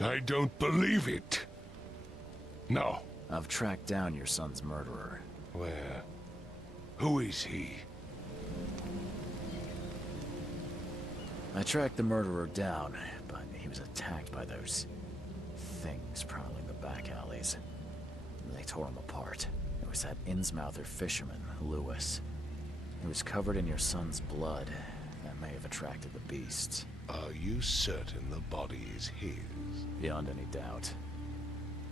I don't believe it. No. I've tracked down your son's murderer. Where? Who is he? I tracked the murderer down, but he was attacked by those things prowling the back alleys. They tore him apart. It was that Innsmouther fisherman, Lewis. He was covered in your son's blood. That may have attracted the beasts. Are you certain the body is his? Beyond any doubt.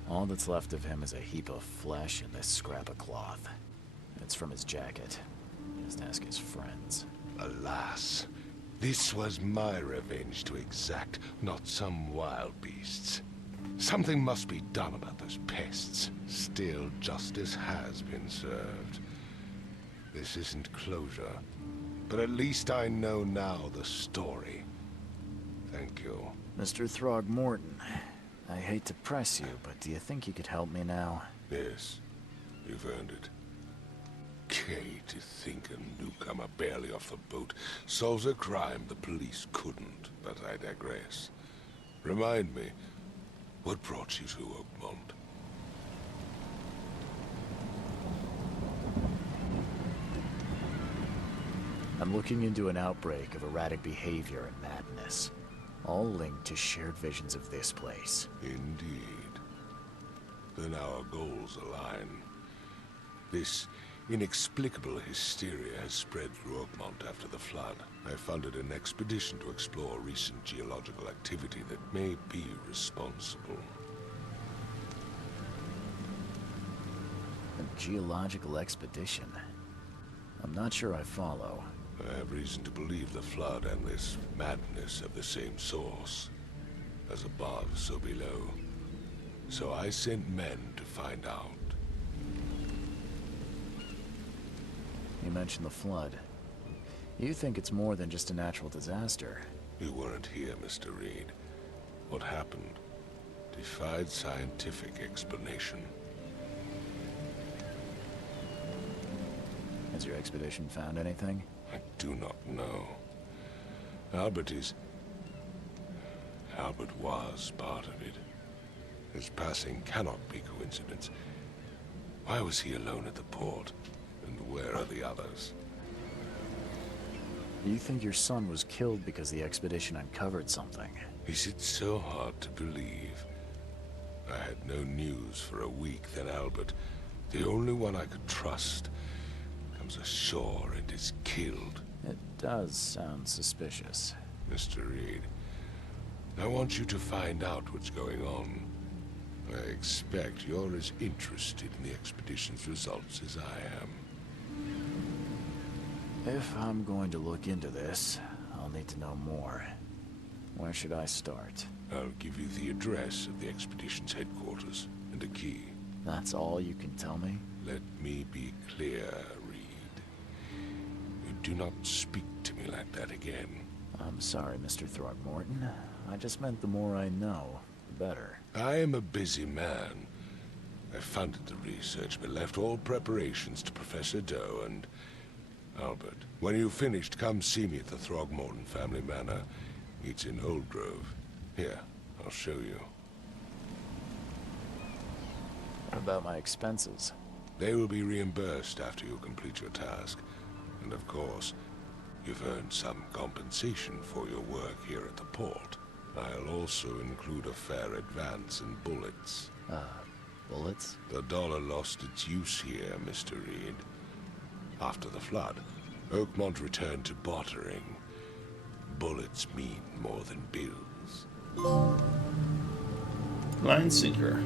All that's left of him is a heap of flesh and this scrap of cloth. It's from his jacket. Just ask his friends. Alas, this was my revenge to exact, not some wild beast's. Something must be done about those pests. Still, justice has been served. This isn't closure, but at least I know now the story. Thank you. Mr. Throgmorton, I hate to press you, but do you think you could help me now? Yes, you've earned it. Kay, to think a newcomer barely off the boat solves a crime the police couldn't, but I digress. Remind me, what brought you to Oakmont? I'm looking into an outbreak of erratic behavior and madness, all linked to shared visions of this place. Indeed. Then our goals align. This inexplicable hysteria has spread through Oakmont after the flood. I funded an expedition to explore recent geological activity that may be responsible. A geological expedition? I'm not sure I follow. I have reason to believe the flood and this madness have the same source. As above, so below. So I sent men to find out. You mentioned the flood. You think it's more than just a natural disaster. You weren't here, Mr. Reed. What happened defied scientific explanation. Has your expedition found anything? I do not know. Albert was part of it. His passing cannot be coincidence. Why was he alone at the port? And where are the others? You think your son was killed because the expedition uncovered something? Is it so hard to believe? I had no news for a week, then Albert, the only one I could trust, comes ashore and is killed. It does sound suspicious. Mr. Reed, I want you to find out what's going on. I expect you're as interested in the expedition's results as I am. If I'm going to look into this, I'll need to know more. Where should I start? I'll give you the address of the expedition's headquarters and a key. That's all you can tell me? Let me be clear, Reed. You do not speak to me like that again. I'm sorry, Mr. Throgmorton. I just meant the more I know, the better. I am a busy man. I funded the research, but left all preparations to Professor Doe and Albert. When you've finished, come see me at the Throgmorton family manor. It's in Old Grove. Here, I'll show you. What about my expenses? They will be reimbursed after you complete your task. And of course, you've earned some compensation for your work here at the port. I'll also include a fair advance in bullets. Bullets? The dollar lost its use here, Mr. Reed. After the flood, Oakmont returned to bartering. Bullets mean more than bills. Line sinker.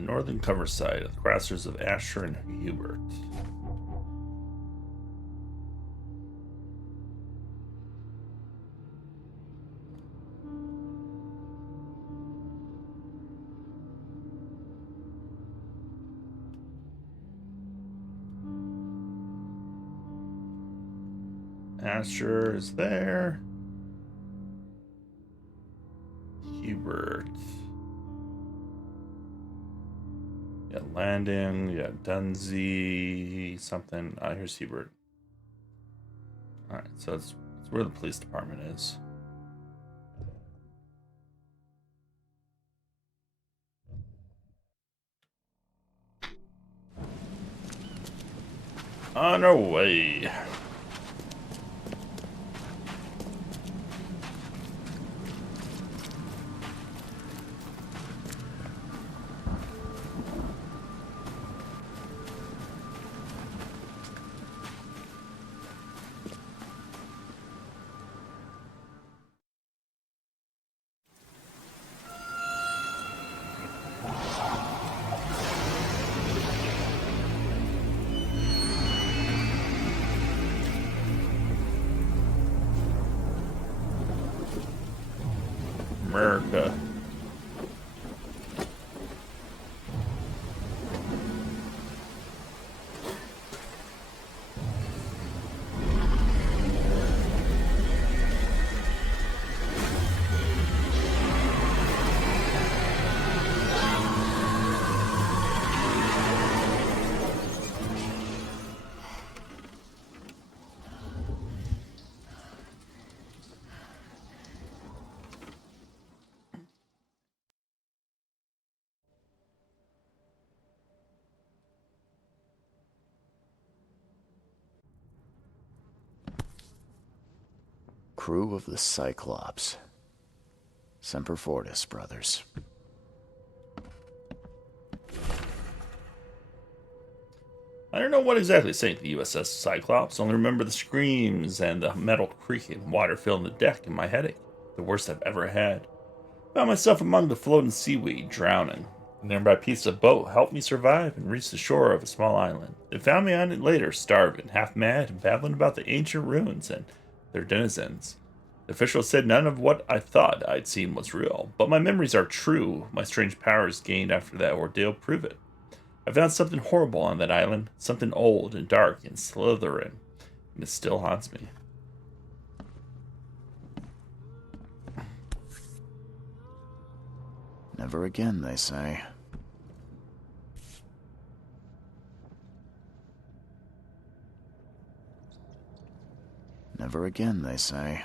Northern cover side of the crossers of Asher and Hubert. Asher is there. Hubert. Yeah, Landon. Yeah, Dunsey. Something. Here's Hubert. Alright, so it's where the police department is. On our way. America. Crew of the Cyclops. Semper Fortis, brothers. I don't know what exactly sank the USS Cyclops, only remember the screams and the metal creaking, water filling the deck and my headache. The worst I've ever had. Found myself among the floating seaweed, drowning. A nearby piece of boat helped me survive and reach the shore of a small island. They found me on it later, starving, half mad, and babbling about the ancient ruins and their denizens. The official said none of what I thought I'd seen was real, but my memories are true. My strange powers gained after that ordeal prove it. I found something horrible on that island, something old and dark and slithering, and it still haunts me. Never again, they say. Never again, they say.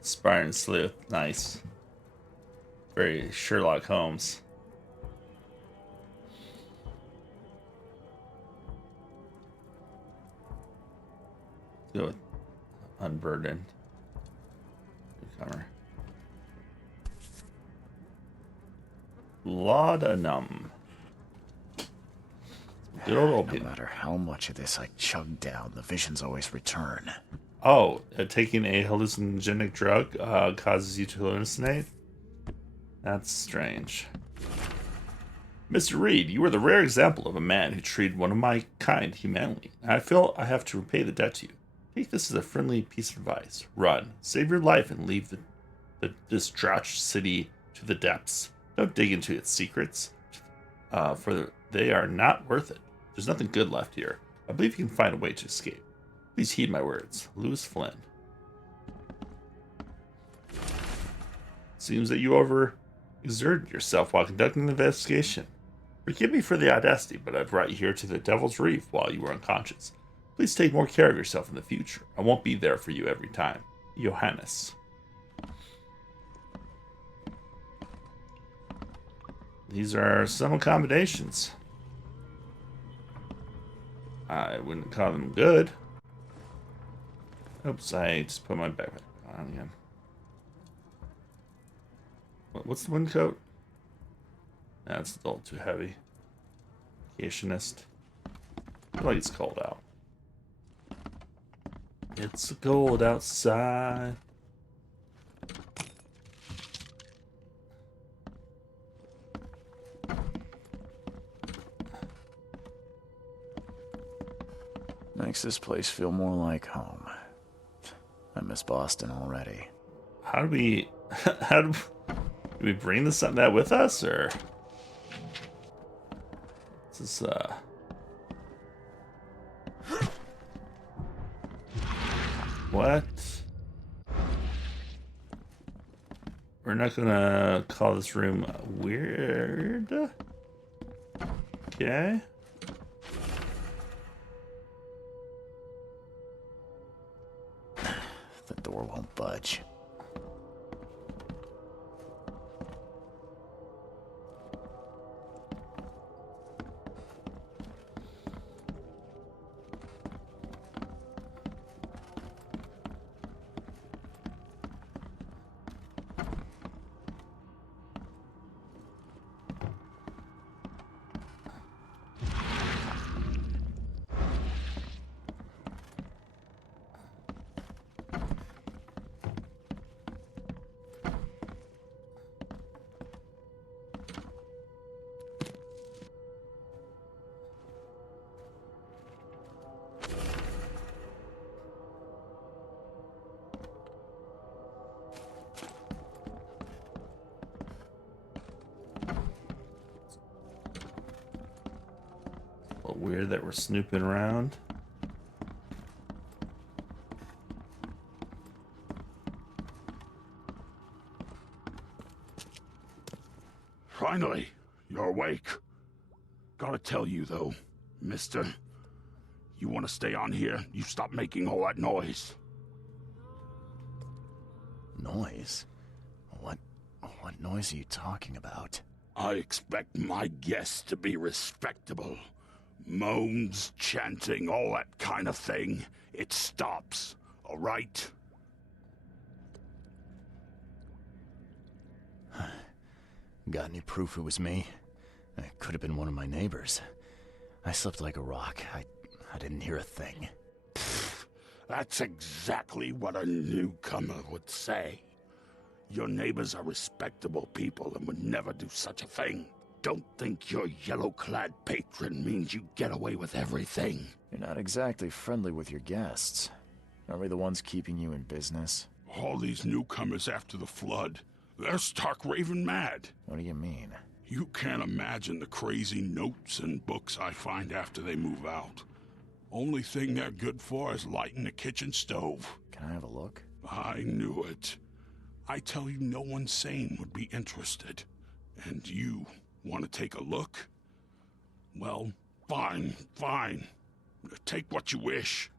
Aspiring sleuth, nice. Very Sherlock Holmes. Go with unburdened. Newcomer. Laudanum. Good old No matter how much of this I chug down, the visions always return. Oh, taking a hallucinogenic drug causes you to hallucinate? That's strange. Mr. Reed, you are the rare example of a man who treated one of my kind humanely. I feel I have to repay the debt to you. Take this as a friendly piece of advice. Run. Save your life and leave the distraught city to the depths. Don't dig into its secrets, for they are not worth it. There's nothing good left here. I believe you can find a way to escape. Please heed my words. Lewis Flynn. Seems that you overexerted yourself while conducting the investigation. Forgive me for the audacity, but I've brought you here to the Devil's Reef while you were unconscious. Please take more care of yourself in the future. I won't be there for you every time. Johannes. These are some accommodations. I wouldn't call them good. Oops, I just put my backpack on again. What's the wind coat? That's a little too heavy. Vacationist. I feel like it's cold out. It's cold outside. Makes this place feel more like home. I miss Boston already. How do we... do we bring that with us, or... This is, What? We're not gonna call this room weird. Okay. The door won't budge. Weird that we're snooping around. Finally, you're awake. Gotta tell you though, mister, you want to stay on here, you stop making all that noise. Noise? What noise are you talking about? I expect my guests to be respectable. Moans, chanting, all that kind of thing. It stops, all right? Got any proof it was me? It could have been one of my neighbors. I slept like a rock. I didn't hear a thing. That's exactly what a newcomer would say. Your neighbors are respectable people and would never do such a thing. Don't think your yellow-clad patron means you get away with everything. You're not exactly friendly with your guests. Are we the ones keeping you in business? All these newcomers after the flood, they're stark raving mad. What do you mean? You can't imagine the crazy notes and books I find after they move out. Only thing they're good for is lighting the kitchen stove. Can I have a look? I knew it. I tell you, no one sane would be interested. And you want to take a look? Well, fine. Take what you wish.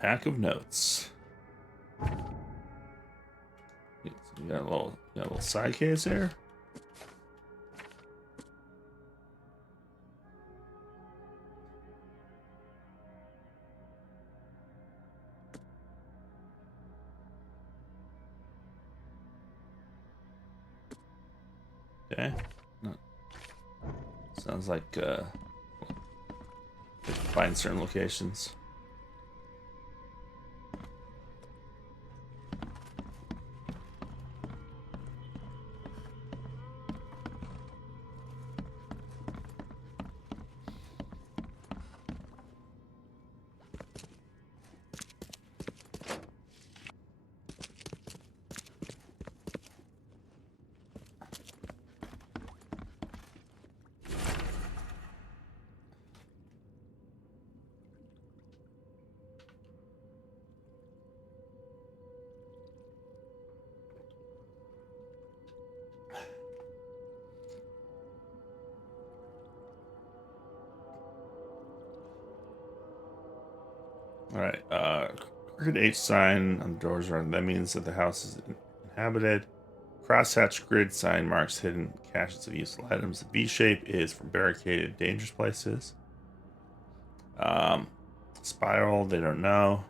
Pack of notes. You got a little side case here. Okay. Sounds like find certain locations. Alright, crooked H sign on the doors, that means that the house is inhabited. Crosshatch grid sign marks hidden caches of useful items. The V shape is for barricaded dangerous places. Spiral, they don't know.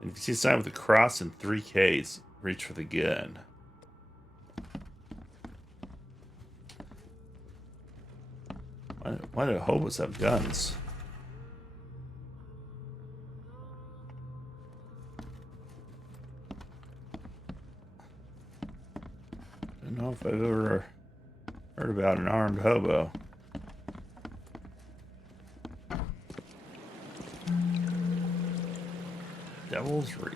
And if you see a sign with a cross and 3 Ks, reach for the gun. Why do hobos have guns? I don't know if I've ever heard about an armed hobo. Devil's Reed.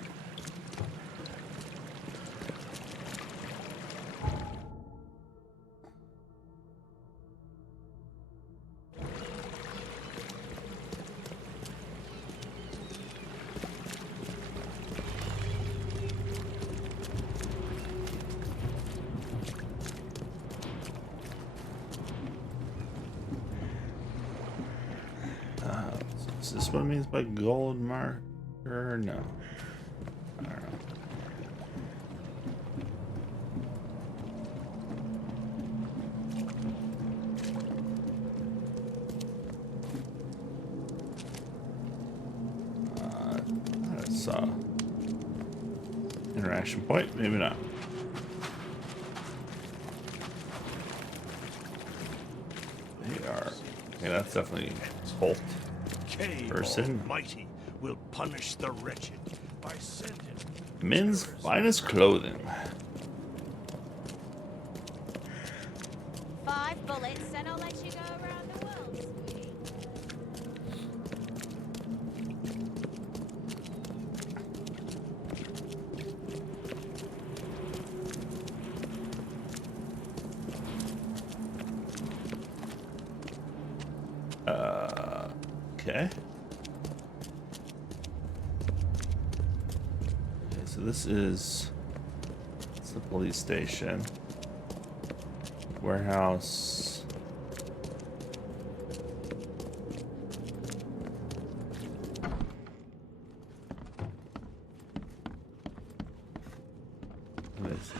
Is this what it means by gold marker? No. I don't know. That's interaction point, maybe not. They are. Okay, that's definitely Holt. Person. Almighty will punish the wretched by sending Men's finest clothing. 5 bullets, and I'll let you go around the world, sweetie. Okay. Okay, so this is the police station. Warehouse. What is it?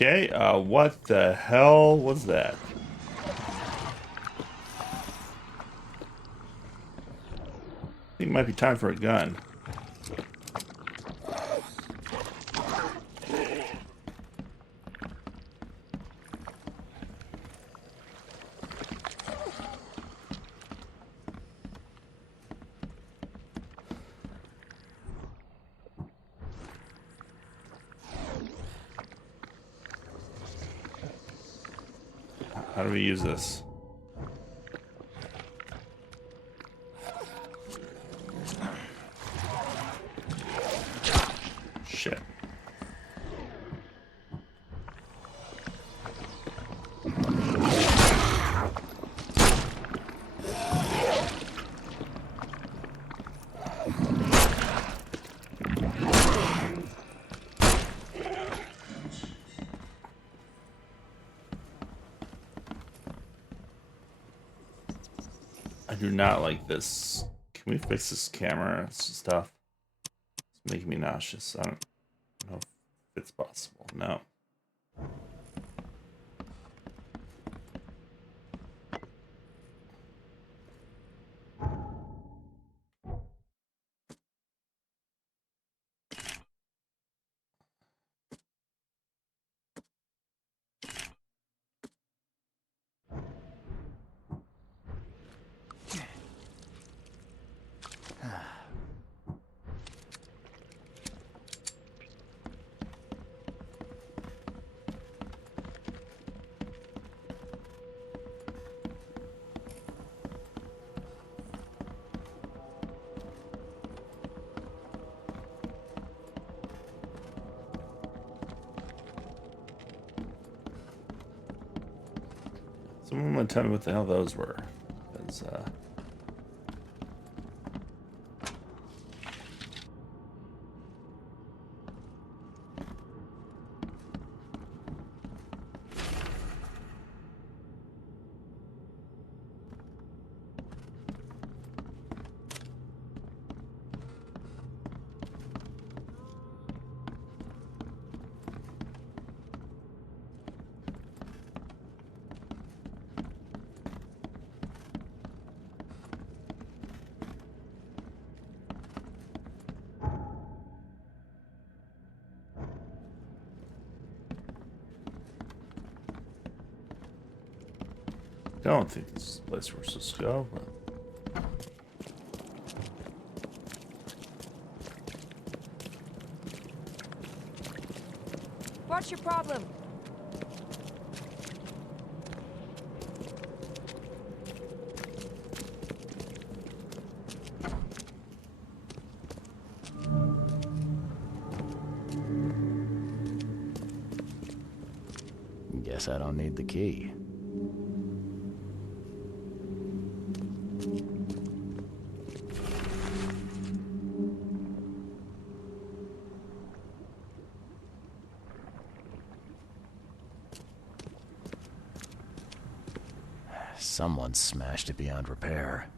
Okay, what the hell was that? I think it might be time for a gun. How do we use this? Shit. I do not like this. Can we fix this camera stuff? It's making me nauseous. I don't know if it's possible. No. Someone want to tell me what the hell those were? Because, don't think this is the place we're supposed to go, but... What's your problem? Guess I don't need the key. Someone smashed it beyond repair.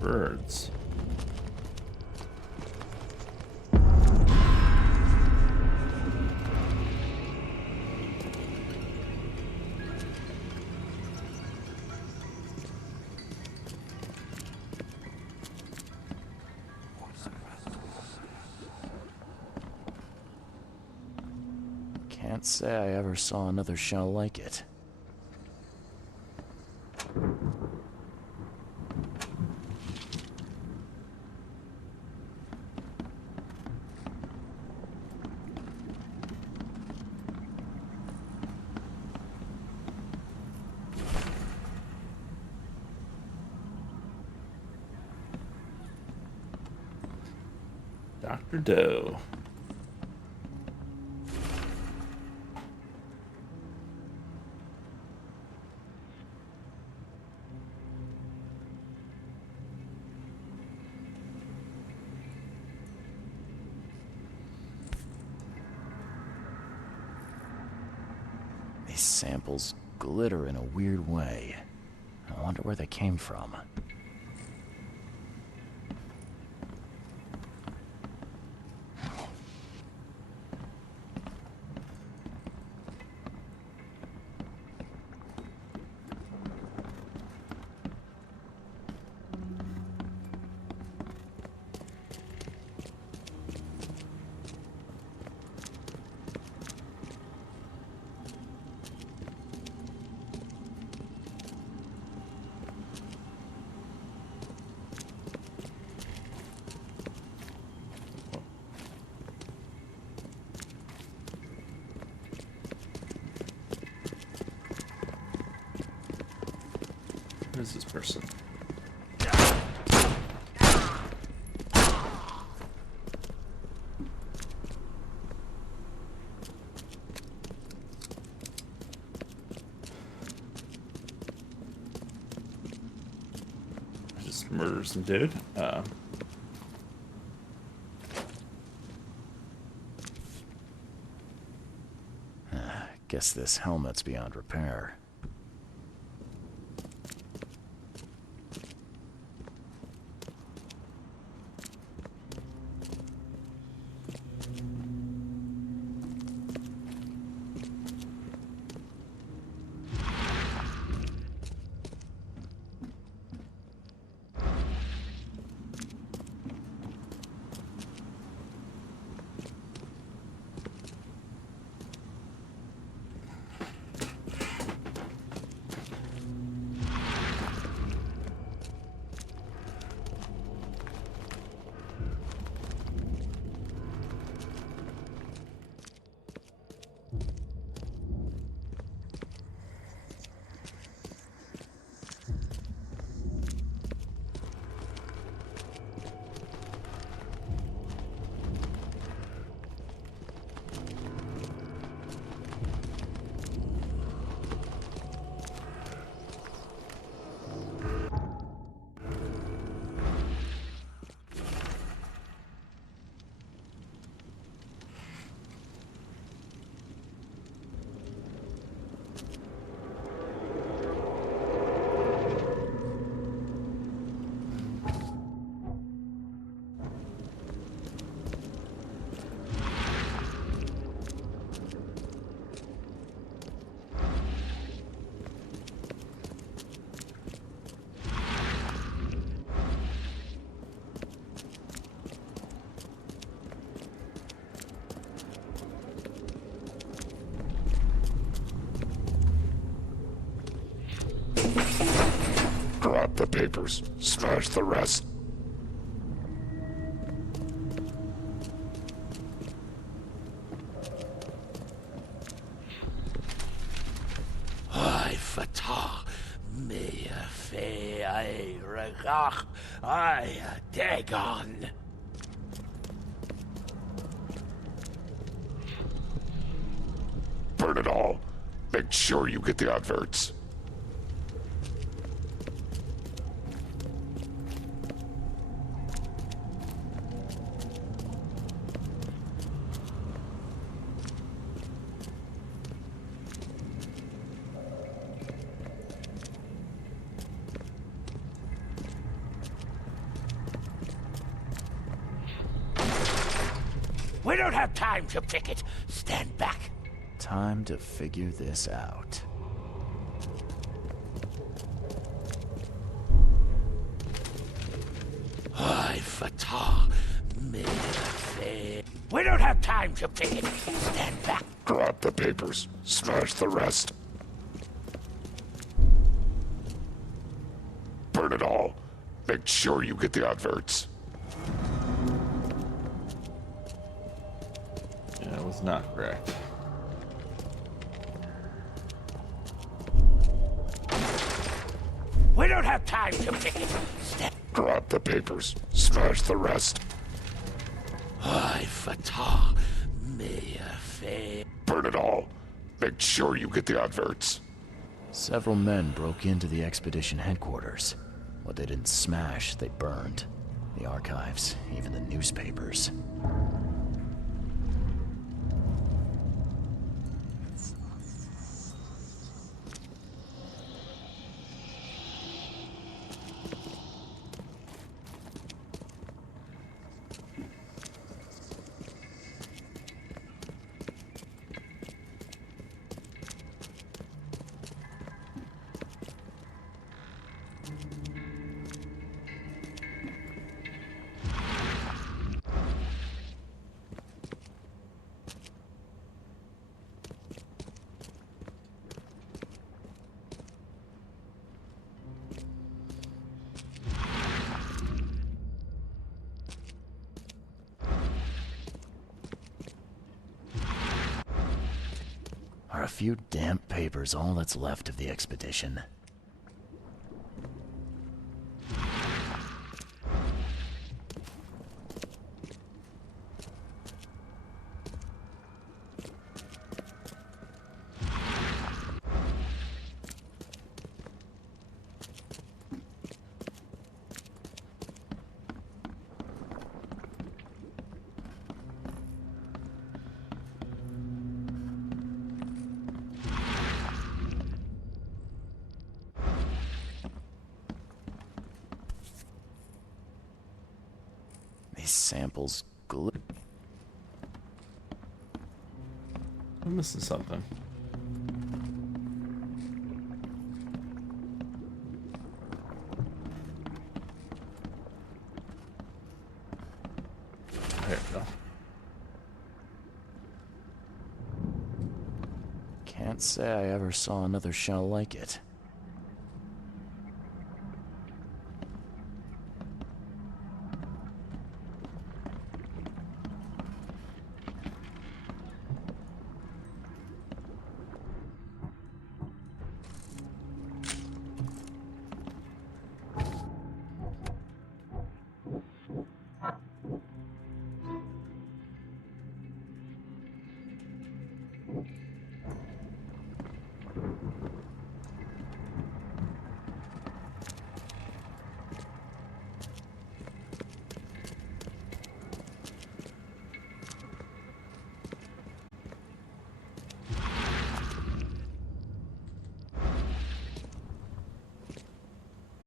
Birds. Can't say I ever saw another shell like it. Dr. Doe. These samples glitter in a weird way. I wonder where they came from. Who is this person? Just murder some dude. Guess this helmet's beyond repair. the papers. Smash the rest. I fatah me fe I regach I dagon. Burn it all. Make sure you get the adverts. We don't have time to pick it. Stand back. Time to figure this out. I fatah me fe. We don't have time to pick it. Stand back. Grab the papers. Smash the rest. Burn it all. Make sure you get the adverts. Yeah, it was not correct. We don't have time to pick it. Grab the papers. Smash the rest. I fatah me fe. Burn it all. Make sure you get the adverts. Several men broke into the expedition headquarters. What they didn't smash, they burned. The archives, even the newspapers. Are a few damp papers all that's left of the expedition? These samples I'm missing something. There we go. Can't say I ever saw another shell like it.